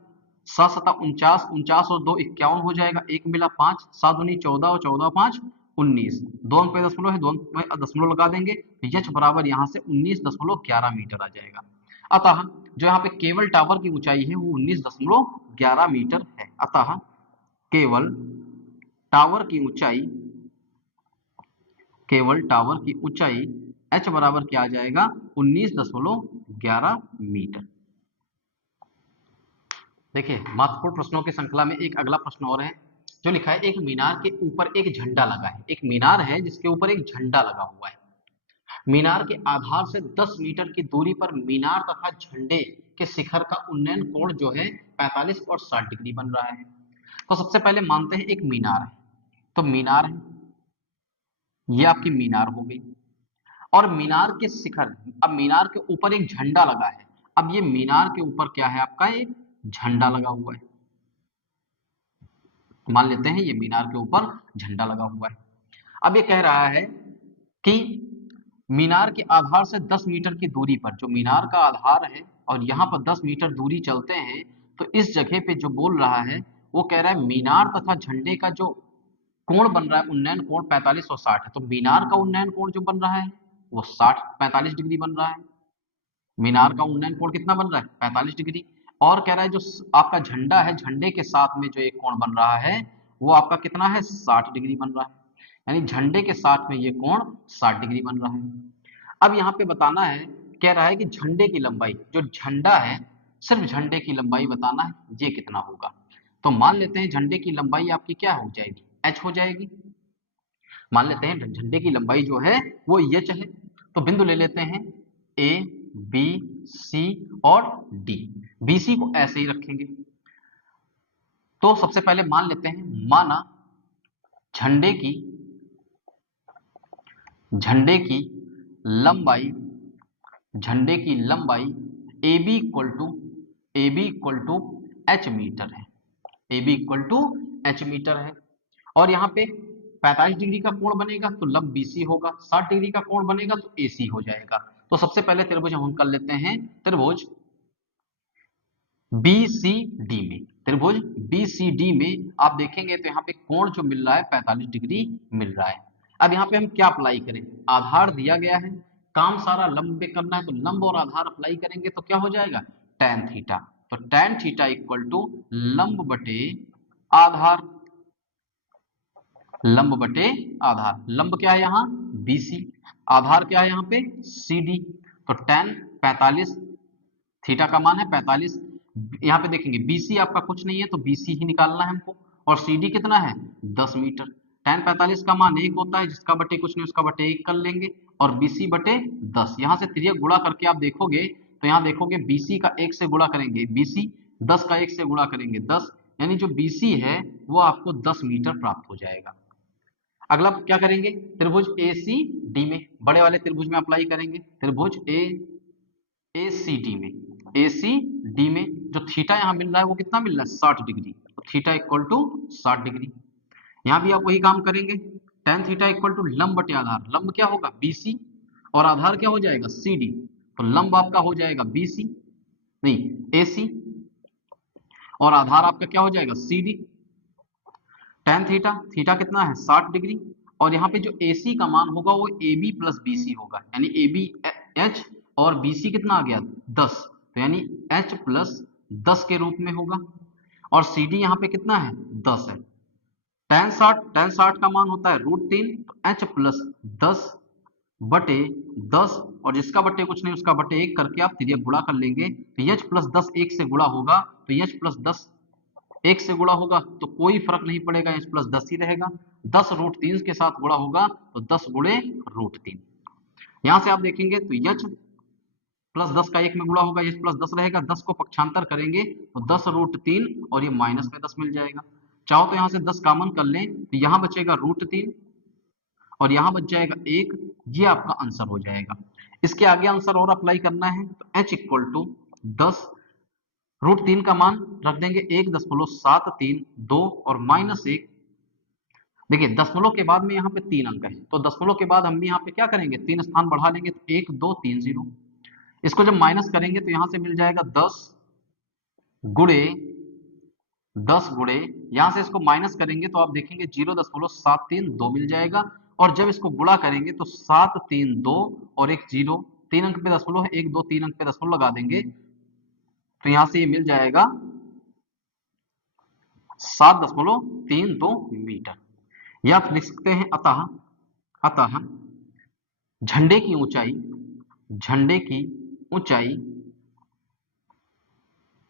7 7 49, 49 और 2 51 हो जाएगा, 1 मिला 5, 7 दूनी 14 और 14 5 19, 2 अंक पे दशमलव है, 2 अंक में दशमलव लगा देंगे तो h बराबर यहाँ से 19.11 मीटर आ जाएगा। अतः जो यहाँ पे केवल टावर की ऊंचाई है वो 19.11 मीटर है। अतः केवल टावर की ऊंचाई h बराबर क्या आ जाएगा, 19.11 मीटर। देखिए महत्वपूर्ण प्रश्नों की श्रृंखला में एक अगला प्रश्न और है, जो लिखा है एक मीनार के ऊपर एक झंडा लगा है। एक मीनार है जिसके ऊपर एक झंडा लगा हुआ है। मीनार के आधार से 10 मीटर की दूरी पर मीनार तथा झंडे के शिखर का उन्नयन कोण जो है 45 और 60 डिग्री बन रहा है। तो सबसे पहले मानते हैं एक मीनार है, तो मीनार है, ये आपकी मीनार हो गई, और मीनार के शिखर, अब मीनार के ऊपर एक झंडा लगा है। अब ये मीनार के ऊपर क्या है, आपका एक झंडा लगा हुआ है। मान लेते हैं ये मीनार के ऊपर झंडा लगा हुआ है। अब ये कह रहा है कि मीनार के आधार से 10 मीटर की दूरी पर, जो मीनार का आधार है और यहाँ पर 10 मीटर दूरी चलते हैं, तो इस जगह पे जो बोल रहा है वो कह रहा है मीनार तथा झंडे का जो कोण बन रहा है, उन्नयन कोण 45 और 60 है। तो मीनार का उन्नयन कोण जो बन रहा है वो 45 डिग्री बन रहा है। मीनार का उन्नयन कोण कितना बन रहा है, 45 डिग्री। और कह रहा है जो आपका झंडा है, झंडे के साथ में जो एक कोण बन रहा है वो आपका कितना है, 60 डिग्री बन रहा है, यानी झंडे के साथ में ये कोण 60 डिग्री बन रहा है। अब यहाँ पे बताना है, कह रहा है कि झंडे की लंबाई, जो झंडा है सिर्फ झंडे की लंबाई बताना है, ये कितना होगा। तो मान लेते हैं झंडे की लंबाई आपकी क्या हो जाएगी, h हो जाएगी। मान लेते हैं झंडे की लंबाई जो है वो एच है, तो बिंदु ले लेते हैं ए, बी, सी और डी। बीसी को ऐसे ही रखेंगे। तो सबसे पहले मान लेते हैं, माना झंडे की लंबाई A B equal to H metre है। A B equal to H metre है, और यहाँ पे 45 डिग्री का कोण बनेगा तो लंब बीसी होगा, 60 डिग्री का कोण बनेगा तो एसी हो जाएगा। तो सबसे पहले त्रिभुज हम कर लेते हैं, त्रिभुज BCD में। त्रिभुज BCD में आप देखेंगे तो यहाँ पे कोण जो मिल रहा है 45 डिग्री मिल रहा है। अब यहाँ पे हम क्या अप्लाई करें, आधार दिया गया है, काम सारा लंब पे करना है, तो लंब और आधार अप्लाई करेंगे तो क्या हो जाएगा, tan थीटा। तो tan थीटा इक्वल टू लंब बटे आधार। लंब क्या है यहाँ BC, आधार क्या है यहाँ पे CD। तो tan 45, थीटा का मान है 45, यहाँ पे देखेंगे BC आपका कुछ नहीं है तो BC ही निकालना है हमको, और CD कितना है 10 मीटर। tan 45 का मान 1 होता है, जिसका बटे कुछ नहीं उसका बटे 1 कर लेंगे, और BC बटे 10। यहाँ से त्रिज्या गुणा करके आप देखोगे तो यहाँ देखोगे BC का 1 से गुणा करेंगे BC, 10 का 1 से गुणा करेंगे 10, यानी जो BC है वो आपको 10 मीटर प्राप्त हो जाएगा। अगला क्या करेंगे, त्रिभुज ACD में, बड़े वाले त्रिभुज में अप्लाई करेंगे। त्रिभुज ACD में जो थीटा यहाँ मिल रहा है वो कितना मिल रहा है 60 डिग्री, तो थीटा इक्वल टू 60 डिग्री। यहाँ भी आप वही काम करेंगे, tan थीटा इक्वल टू लंब बटे आधार। लंब क्या होगा BC और आधार क्या हो जाएगा CD, तो लंब आपका हो जाएगा BC नहीं AC, और आधार आपका क्या हो जाएगा CD। tan थीटा कितना है 60 डिग्री, और यहाँ पे जो AC का मान होगा वो AB प्लस BC होगा, यानी AB H और BC कितना आ गया 10, तो यानी H प्लस 10 के रूप में होगा, और CD यहाँ पे कितना है 10 है। tan 60 का मान होता है √3, तो H प्लस 10 बटे 10, और जिसका बटे कुछ नहीं उसका बटे 1 करके आप त्रिज्या गुणा कर लेंगे, तो H प्लस 10 1 से गुणा होगा, तो H प्लस 10 1 से गुणा होगा तो कोई फर्क नहीं पड़ेगा, H प्लस 10 ही रहेगा। 10 √3 के साथ गुणा होगा तो 10 गुणे √3। यहां से आप देखेंगे तो H प्लस 10 का 1 में गुणा होगा, H प्लस 10 रहेगा, 10 को पक्षांतर करेंगे तो 10 √3, और ये माइनस में 10 मिल जाएगा। चाहो तो यहां से 10 कॉमन कर लें तो यहां बचेगा √3 और यहां बच जाएगा 1, ये आपका आंसर हो जाएगा। इसके आगे आंसर और अप्लाई करना है, तो H इक्वल टू 10 √3 का मान रख देंगे 1.732 और -1। देखिए दशमलव के बाद में यहाँ पे 3 अंक है, तो दशमलव के बाद हम भी यहाँ पे क्या करेंगे 3 स्थान बढ़ा लेंगे, तो 1 2 3 0। इसको जब माइनस करेंगे तो यहाँ से मिल जाएगा 10 गुणे यहाँ से इसको माइनस करेंगे तो आप देखेंगे 0.732 मिल जाएगा, और जब इसको गुणा करेंगे तो 732 और एक 0, 3 अंक पे दशमलव है, 1 2 3 अंक पे दशमलव लगा देंगे तो यहां से ये मिल जाएगा 7.32 मीटर। या आप लिख सकते हैं अतः झंडे की ऊंचाई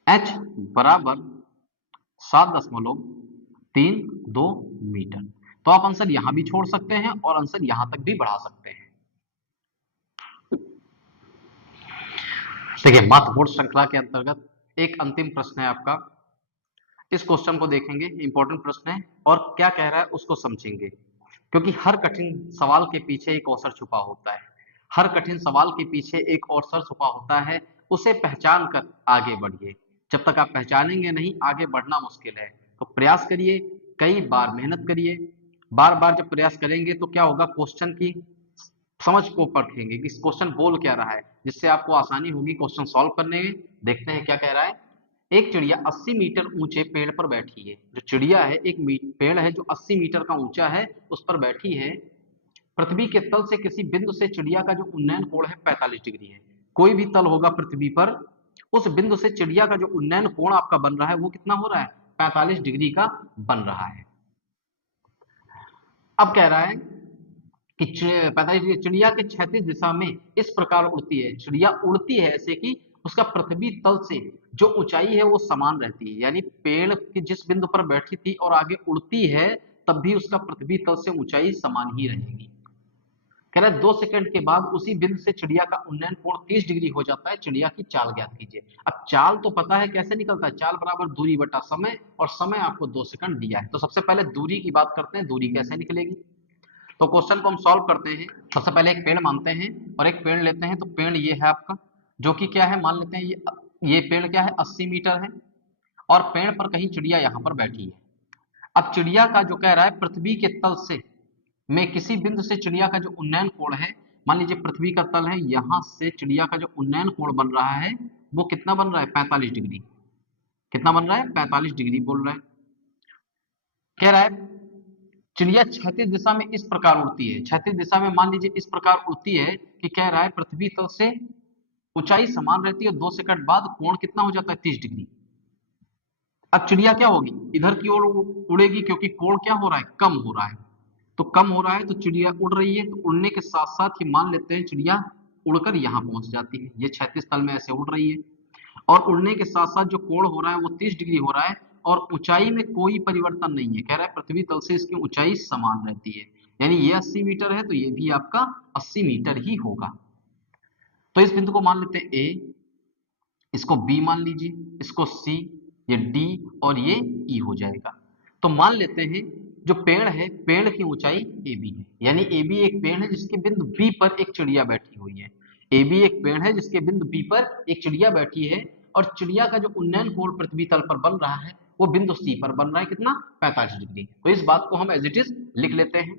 h बराबर 7.32 मीटर। तो आप आंसर यहां भी छोड़ सकते हैं और आंसर यहां तक भी बढ़ा सकते हैं। देखिए महत्वपूर्ण श्रृंखला के अंतर्गत एक अंतिम प्रश्न है आपका, इस क्वेश्चन को देखेंगे, इंपॉर्टेंट प्रश्न है, और क्या कह रहा है उसको समझेंगे, क्योंकि हर कठिन सवाल के पीछे एक अवसर छुपा होता है, हर कठिन सवाल के पीछे एक अवसर छुपा होता है, उसे पहचान कर आगे बढ़िए। जब तक आप पहचानेंगे नहीं आगे बढ़ना मुश्किल है, तो प्रयास करिए, कई बार मेहनत करिए, बार बार जब प्रयास करेंगे तो क्या होगा, क्वेश्चन की समझ को परखेंगे कि क्वेश्चन बोल क्या रहा है, जिससे आपको आसानी होगी क्वेश्चन सॉल्व करने में। देखते हैं क्या कह रहा है। एक चिड़िया 80 मीटर ऊंचे पेड़ पर बैठी है। जो चिड़िया है एक पेड़ है जो 80 मीटर का ऊंचा है, उस पर बैठी है। पृथ्वी के तल से किसी बिंदु से चिड़िया का जो उन्नयन कोण है 45 डिग्री है। कोई भी तल होगा पृथ्वी पर, उस बिंदु से चिड़िया का जो उन्नयन कोण आपका बन रहा है वो कितना हो रहा है 45 डिग्री का बन रहा है। अब कह रहा है कि 45 डिग्री चिड़िया के क्षैतिज दिशा में इस प्रकार उड़ती है। चिड़िया उड़ती है ऐसे कि उसका पृथ्वी तल से जो ऊंचाई है वो समान रहती है, यानी पेड़ की जिस बिंदु पर बैठी थी और आगे उड़ती है तब भी उसका पृथ्वी तल से ऊंचाई समान ही रहेगी। कह रहा है 2 सेकंड के बाद उसी बिंदु से चिड़िया का उन्नयन कोण 30 डिग्री हो जाता है। चिड़िया की चाल ज्ञात कीजिए। अब चाल तो पता है कैसे निकलता है, चाल बराबर दूरी बटा समय, और समय आपको 2 सेकंड दिया है। तो सबसे पहले दूरी की बात करते हैं, दूरी कैसे निकलेगी। तो क्वेश्चन को हम सॉल्व करते हैं। सबसे पहले एक पेड़ मानते हैं और एक पेड़ लेते हैं। तो पेड़ ये है आपका, जो कि क्या है, मान लेते हैं ये पेड़ क्या है, 80 मीटर है, और पेड़ पर कहीं चिड़िया यहां पर बैठी है। अब चिड़िया का जो कह रहा है पृथ्वी के तल से में किसी बिंदु से चिड़िया का जो उन्नयन कोण है, मान लीजिए पृथ्वी का तल है, यहां से चिड़िया का जो उन्नयन कोण बन रहा है वो कितना बन रहा है, 45 डिग्री। कितना बन रहा है, 45 डिग्री बोल रहा है। कह रहा है चिड़िया क्षैतिज दिशा में इस प्रकार उड़ती है। क्षैतिज दिशा में मान लीजिए इस प्रकार उड़ती है कि कह रहा है पृथ्वी तल से ऊंचाई समान रहती है, 2 सेकंड बाद कोण कितना हो जाता है, 30 डिग्री। अब चिड़िया क्या होगी, इधर की ओर उड़ेगी, क्योंकि कोण क्या हो रहा है, कम हो रहा है। तो कम हो रहा है तो चिड़िया उड़ रही है, तो उड़ने के साथ साथ ही मान लेते हैं चिड़िया उड़कर यहां पहुंच जाती है। ये क्षैतिज तल में ऐसे उड़ रही है, और उड़ने के साथ साथ जो कोण हो रहा है वो 30 डिग्री हो रहा है, और ऊंचाई में कोई परिवर्तन नहीं है। कह रहा है पृथ्वी तल से इसकी ऊंचाई समान रहती है, यानी ये 80 मीटर है तो ये भी आपका 80 मीटर ही होगा। तो इस बिंदु को मान लेते हैं ए, इसको बी मान लीजिए, इसको सी, ये डी, और ये ई हो जाएगा। तो मान लेते हैं जो पेड़ है, पेड़ की ऊंचाई ए बी है, यानी ए बी एक पेड़ है जिसके बिंदु बी पर एक चिड़िया बैठी हुई है। ए बी एक पेड़ है जिसके बिंदु बी पर एक चिड़िया बैठी है, और चिड़िया का जो उन्नयन कोण पृथ्वी तल पर बन रहा है वो बिंदु सी पर बन रहा है, कितना, 45 डिग्री। तो इस बात को हम एज इट इज लिख लेते हैं।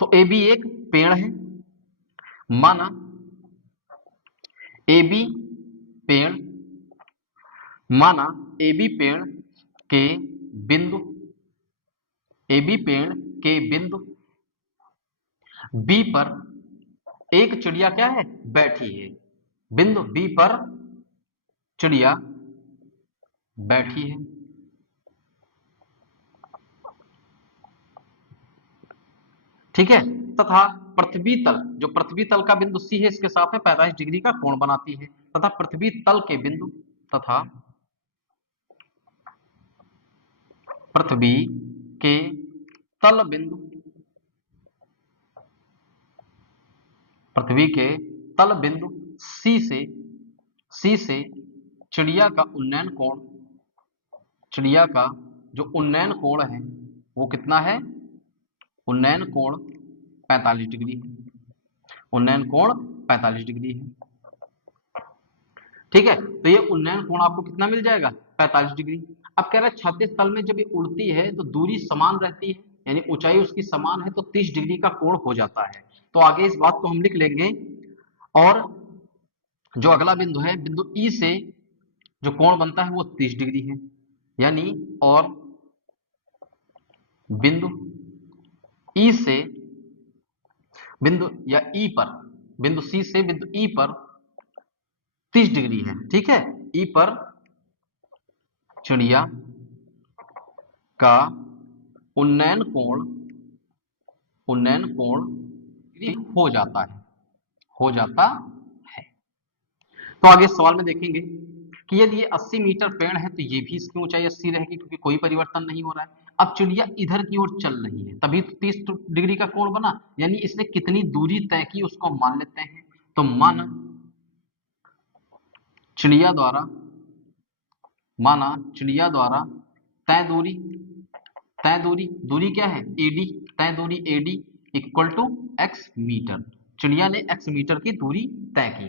तो ए बी एक पेड़ है, माना ए बी पेड़, माना ए बी पेड़ के बिंदु, ए बी पेड़ के बिंदु बी पर एक चिड़िया क्या है, बैठी है। बिंदु बी पर चिड़िया बैठी है। ठीक है, तथा पृथ्वी तल, जो पृथ्वी तल का बिंदु सी है, इसके साथ में 45 डिग्री का कोण बनाती है। तथा पृथ्वी तल के बिंदु, तथा पृथ्वी के तल बिंदु, पृथ्वी के तल बिंदु सी से चिड़िया का उन्नयन कोण, चिड़िया का जो उन्नयन कोण है वो कितना है, उन्नयन कोण 45 डिग्री है। उन्नयन कोण 45 डिग्री है। ठीक है, तो ये उन्नयन कोण आपको कितना मिल जाएगा, 45 डिग्री। अब कह रहा है क्षैतिज तल में जब ये उड़ती है तो दूरी समान रहती है, यानी ऊंचाई उसकी समान है, तो 30 डिग्री का कोण हो जाता है। तो आगे इस बात को हम लिख लेंगे। और जो अगला बिंदु है, बिंदु ई से जो कोण बनता है वो 30 डिग्री है, यानी और बिंदु ई से बिंदु या ई पर, बिंदु सी से बिंदु ई पर 30 डिग्री है। ठीक है, ई पर चिड़िया का उन्नयन कोण हो जाता है, हो जाता है। तो आगे सवाल में देखेंगे कि यदि ये 80 मीटर पेड़ है तो ये भी इसकी ऊंचाई 80 रहेगी, क्योंकि कोई परिवर्तन नहीं हो रहा है। अब चिड़िया इधर की ओर चल रही है, तभी तो 30 डिग्री का कोण बना, यानी इसने कितनी दूरी तय की उसको मान लेते हैं। तो माना चिड़िया द्वारा तय दूरी क्या है, एडी, तय दूरी AD equal to x metre. चिड़िया ने एक्स मीटर की दूरी तय की।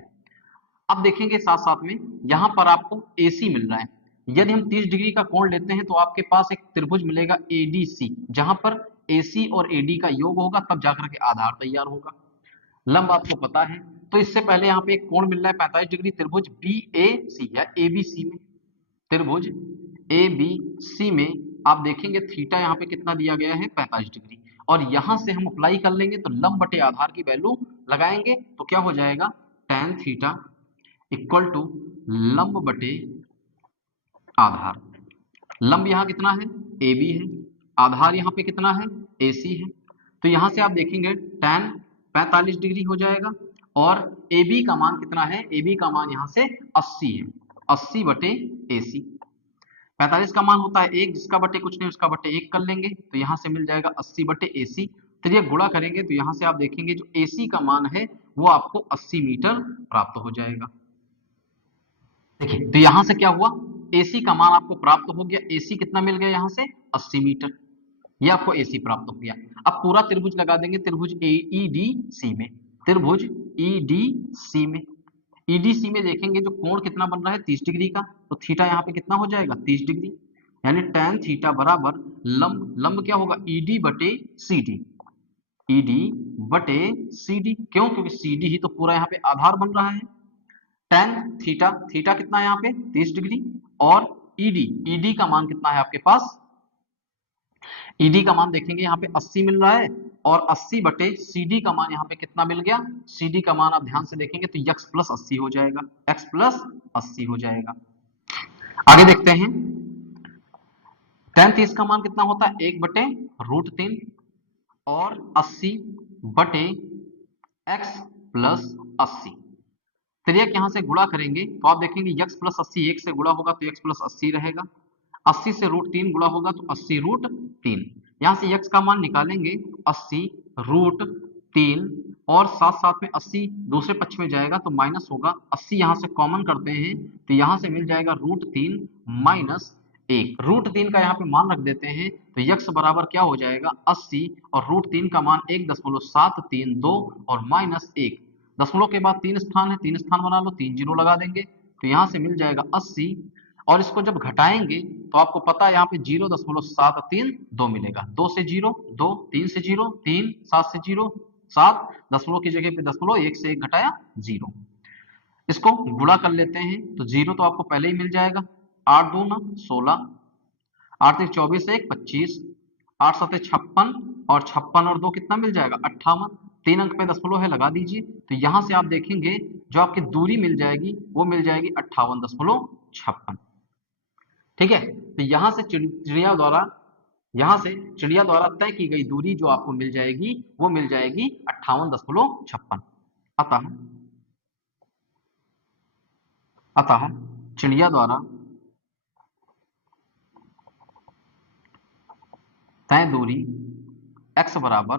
अब देखेंगे साथ साथ में यहां पर आपको AC मिल रहा है। यदि हम 30 डिग्री का कोण लेते हैं तो आपके पास एक त्रिभुज मिलेगा ADC, जहां पर AC और AD का योग होगा, तब जाकर के आधार तैयार होगा। लंब आपको पता है, तो इससे पहले यहाँ पे एक कोण मिल रहा है 45 डिग्री, त्रिभुज BAC या ABC में, त्रिभुज ABC में आप देखेंगे थीटा यहाँ पे कितना दिया गया है, 45 डिग्री। और यहां से हम अप्लाई कर लेंगे, तो लंब बटे आधार की वैल्यू लगाएंगे तो क्या हो जाएगा, tan थीटा इक्वल टू लंब बटे आधार। लंब यहां कितना है, AB है, आधार यहां पे कितना है, AC है। तो यहां से आप देखेंगे tan 45 डिग्री हो जाएगा, और AB का मान कितना है, AB का मान यहां से 80 है, 80 बटे AC। 45 का मान होता है 1, जिसका बटे कुछ नहीं उसका बटे 1 कर लेंगे, तो यहाँ से मिल जाएगा 80 बटे AC। फिर ये गुणा करेंगे तो यहाँ से आप देखेंगे जो AC का मान है वो आपको 80 मीटर प्राप्त हो जाएगा। देखिए तो यहाँ से क्या हुआ, AC का मान आपको प्राप्त हो गया। AC कितना मिल गया यहाँ से 80 मीटर, ये आपको AC प्राप्त हो गया। अब पूरा त्रिभुज लगा देंगे, त्रिभुज EDC में, त्रिभुज EDC में, EDC में देखेंगे जो कोण कितना बन रहा है 30 डिग्री का, तो थीटा यहाँ पे कितना हो जाएगा 30 डिग्री, यानी tan थीटा बराबर लंब, लंब क्या होगा ED बटे CD, ED बटे CD, क्यों, क्योंकि CD ही तो पूरा यहाँ पे आधार बन रहा है। tan थीटा, थीटा कितना है यहाँ पे 30 डिग्री, और ED का मान कितना है आपके पास, ED का मान देखेंगे यहाँ पे 80 मिल रहा है, और 80 बटे CD का मान यहाँ पे कितना मिल गया, CD का मान आप ध्यान से देखेंगे तो x प्लस 80 हो जाएगा, x प्लस 80 हो जाएगा। आगे देखते हैं, tan 30 का मान कितना होता है 1 बटे √3, और 80 बटे x प्लस 80। फिर एक यहाँ से गुणा करेंगे तो आप देखेंगे x प्लस 80 1 से गुणा होगा तो x प्लस 80 रहेगा, 80 से √3 गुणा होगा तो 80 √3, यहाँ से x का मान निकालेंगे 80 √3, और साथ साथ में 80 दूसरे पक्ष में जाएगा तो माइनस होगा, 80 यहाँ से कॉमन करते हैं तो यहाँ से मिल जाएगा √3 माइनस 1, √3 का यहाँ पे मान रख देते हैं तो x बराबर क्या हो जाएगा 80, और √3 का मान 1.732 और माइनस 1, दशमलव के बाद 3 स्थान है, 3 स्थान बना लो, 3 जीरो लगा देंगे तो यहाँ से मिल जाएगा 80, और इसको जब घटाएंगे तो आपको पता है यहाँ पे 0.732 मिलेगा, 2 से 0 2, 3 से 0 3, 7 से 0 7, दशमलव की जगह पे दशमलव, 1 से 1 घटाया 0, इसको गुणा कर लेते हैं तो 0 तो आपको पहले ही मिल जाएगा, 8 2 ना 16, 8 3 24 1 25, 8 7 56, और 56 और 2 कितना मिल जाएगा 58, 3 अंक पे दशमलव है लगा दीजिए, तो यहां से आप देखेंगे जो आपकी दूरी मिल जाएगी वो मिल जाएगी 58.56। ठीक है, तो यहां से चिड़िया द्वारा तय की गई दूरी जो आपको मिल जाएगी वो मिल जाएगी 58.56। अतः चिड़िया द्वारा तय दूरी x बराबर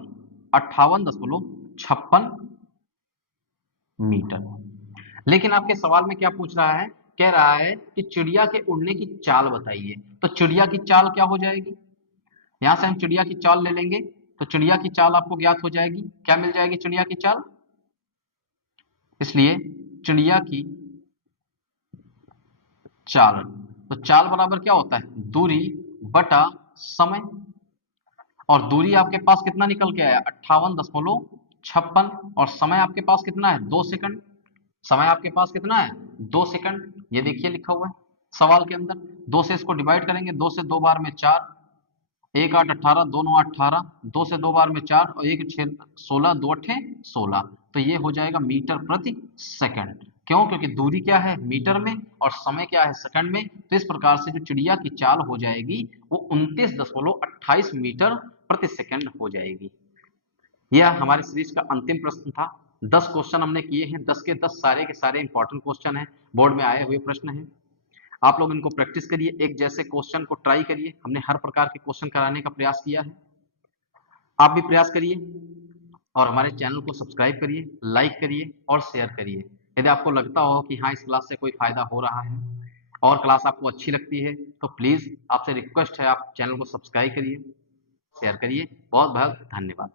58.56 मीटर। लेकिन आपके सवाल में क्या पूछ रहा है, कह रहा है कि चिड़िया के उड़ने की चाल बताइए, तो चिड़िया की चाल क्या हो जाएगी, यहां से हम चिड़िया की चाल ले लेंगे तो चिड़िया की चाल आपको ज्ञात हो जाएगी, क्या मिल जाएगी चिड़िया की चाल, इसलिए चिड़िया की चाल, तो चाल बराबर क्या होता है दूरी बटा समय, और दूरी आपके पास कितना निकल के आया 58.56, और समय आपके पास कितना है 2 सेकंड, समय आपके पास कितना है 2 सेकंड, ये देखिए लिखा हुआ है सवाल के अंदर, 2 से इसको डिवाइड करेंगे, 2 से 2 बार में 4, 1 8 18, 2 9 18, 2 से 2 बार में 4 और 1 6 16, 2 8 16, तो ये हो जाएगा मीटर प्रति सेकंड, क्यों, क्योंकि दूरी क्या है मीटर में और समय क्या है सेकंड में, तो इस प्रकार से जो चिड़िया की चाल हो जाएगी वो 29.28 मीटर प्रति सेकंड हो जाएगी। यह हमारे सीरीज का अंतिम प्रश्न था। 10 क्वेश्चन हमने किए हैं, 10 के 10 सारे के सारे इंपॉर्टेंट क्वेश्चन हैं, बोर्ड में आए हुए प्रश्न हैं। आप लोग इनको प्रैक्टिस करिए, एक जैसे क्वेश्चन को ट्राई करिए, हमने हर प्रकार के क्वेश्चन कराने का प्रयास किया है, आप भी प्रयास करिए, और हमारे चैनल को सब्सक्राइब करिए, लाइक करिए और शेयर करिए। यदि आपको लगता हो कि हाँ इस क्लास से कोई फायदा हो रहा है और क्लास आपको अच्छी लगती है तो प्लीज आपसे रिक्वेस्ट है आप चैनल को सब्सक्राइब करिए, शेयर करिए। बहुत बहुत धन्यवाद।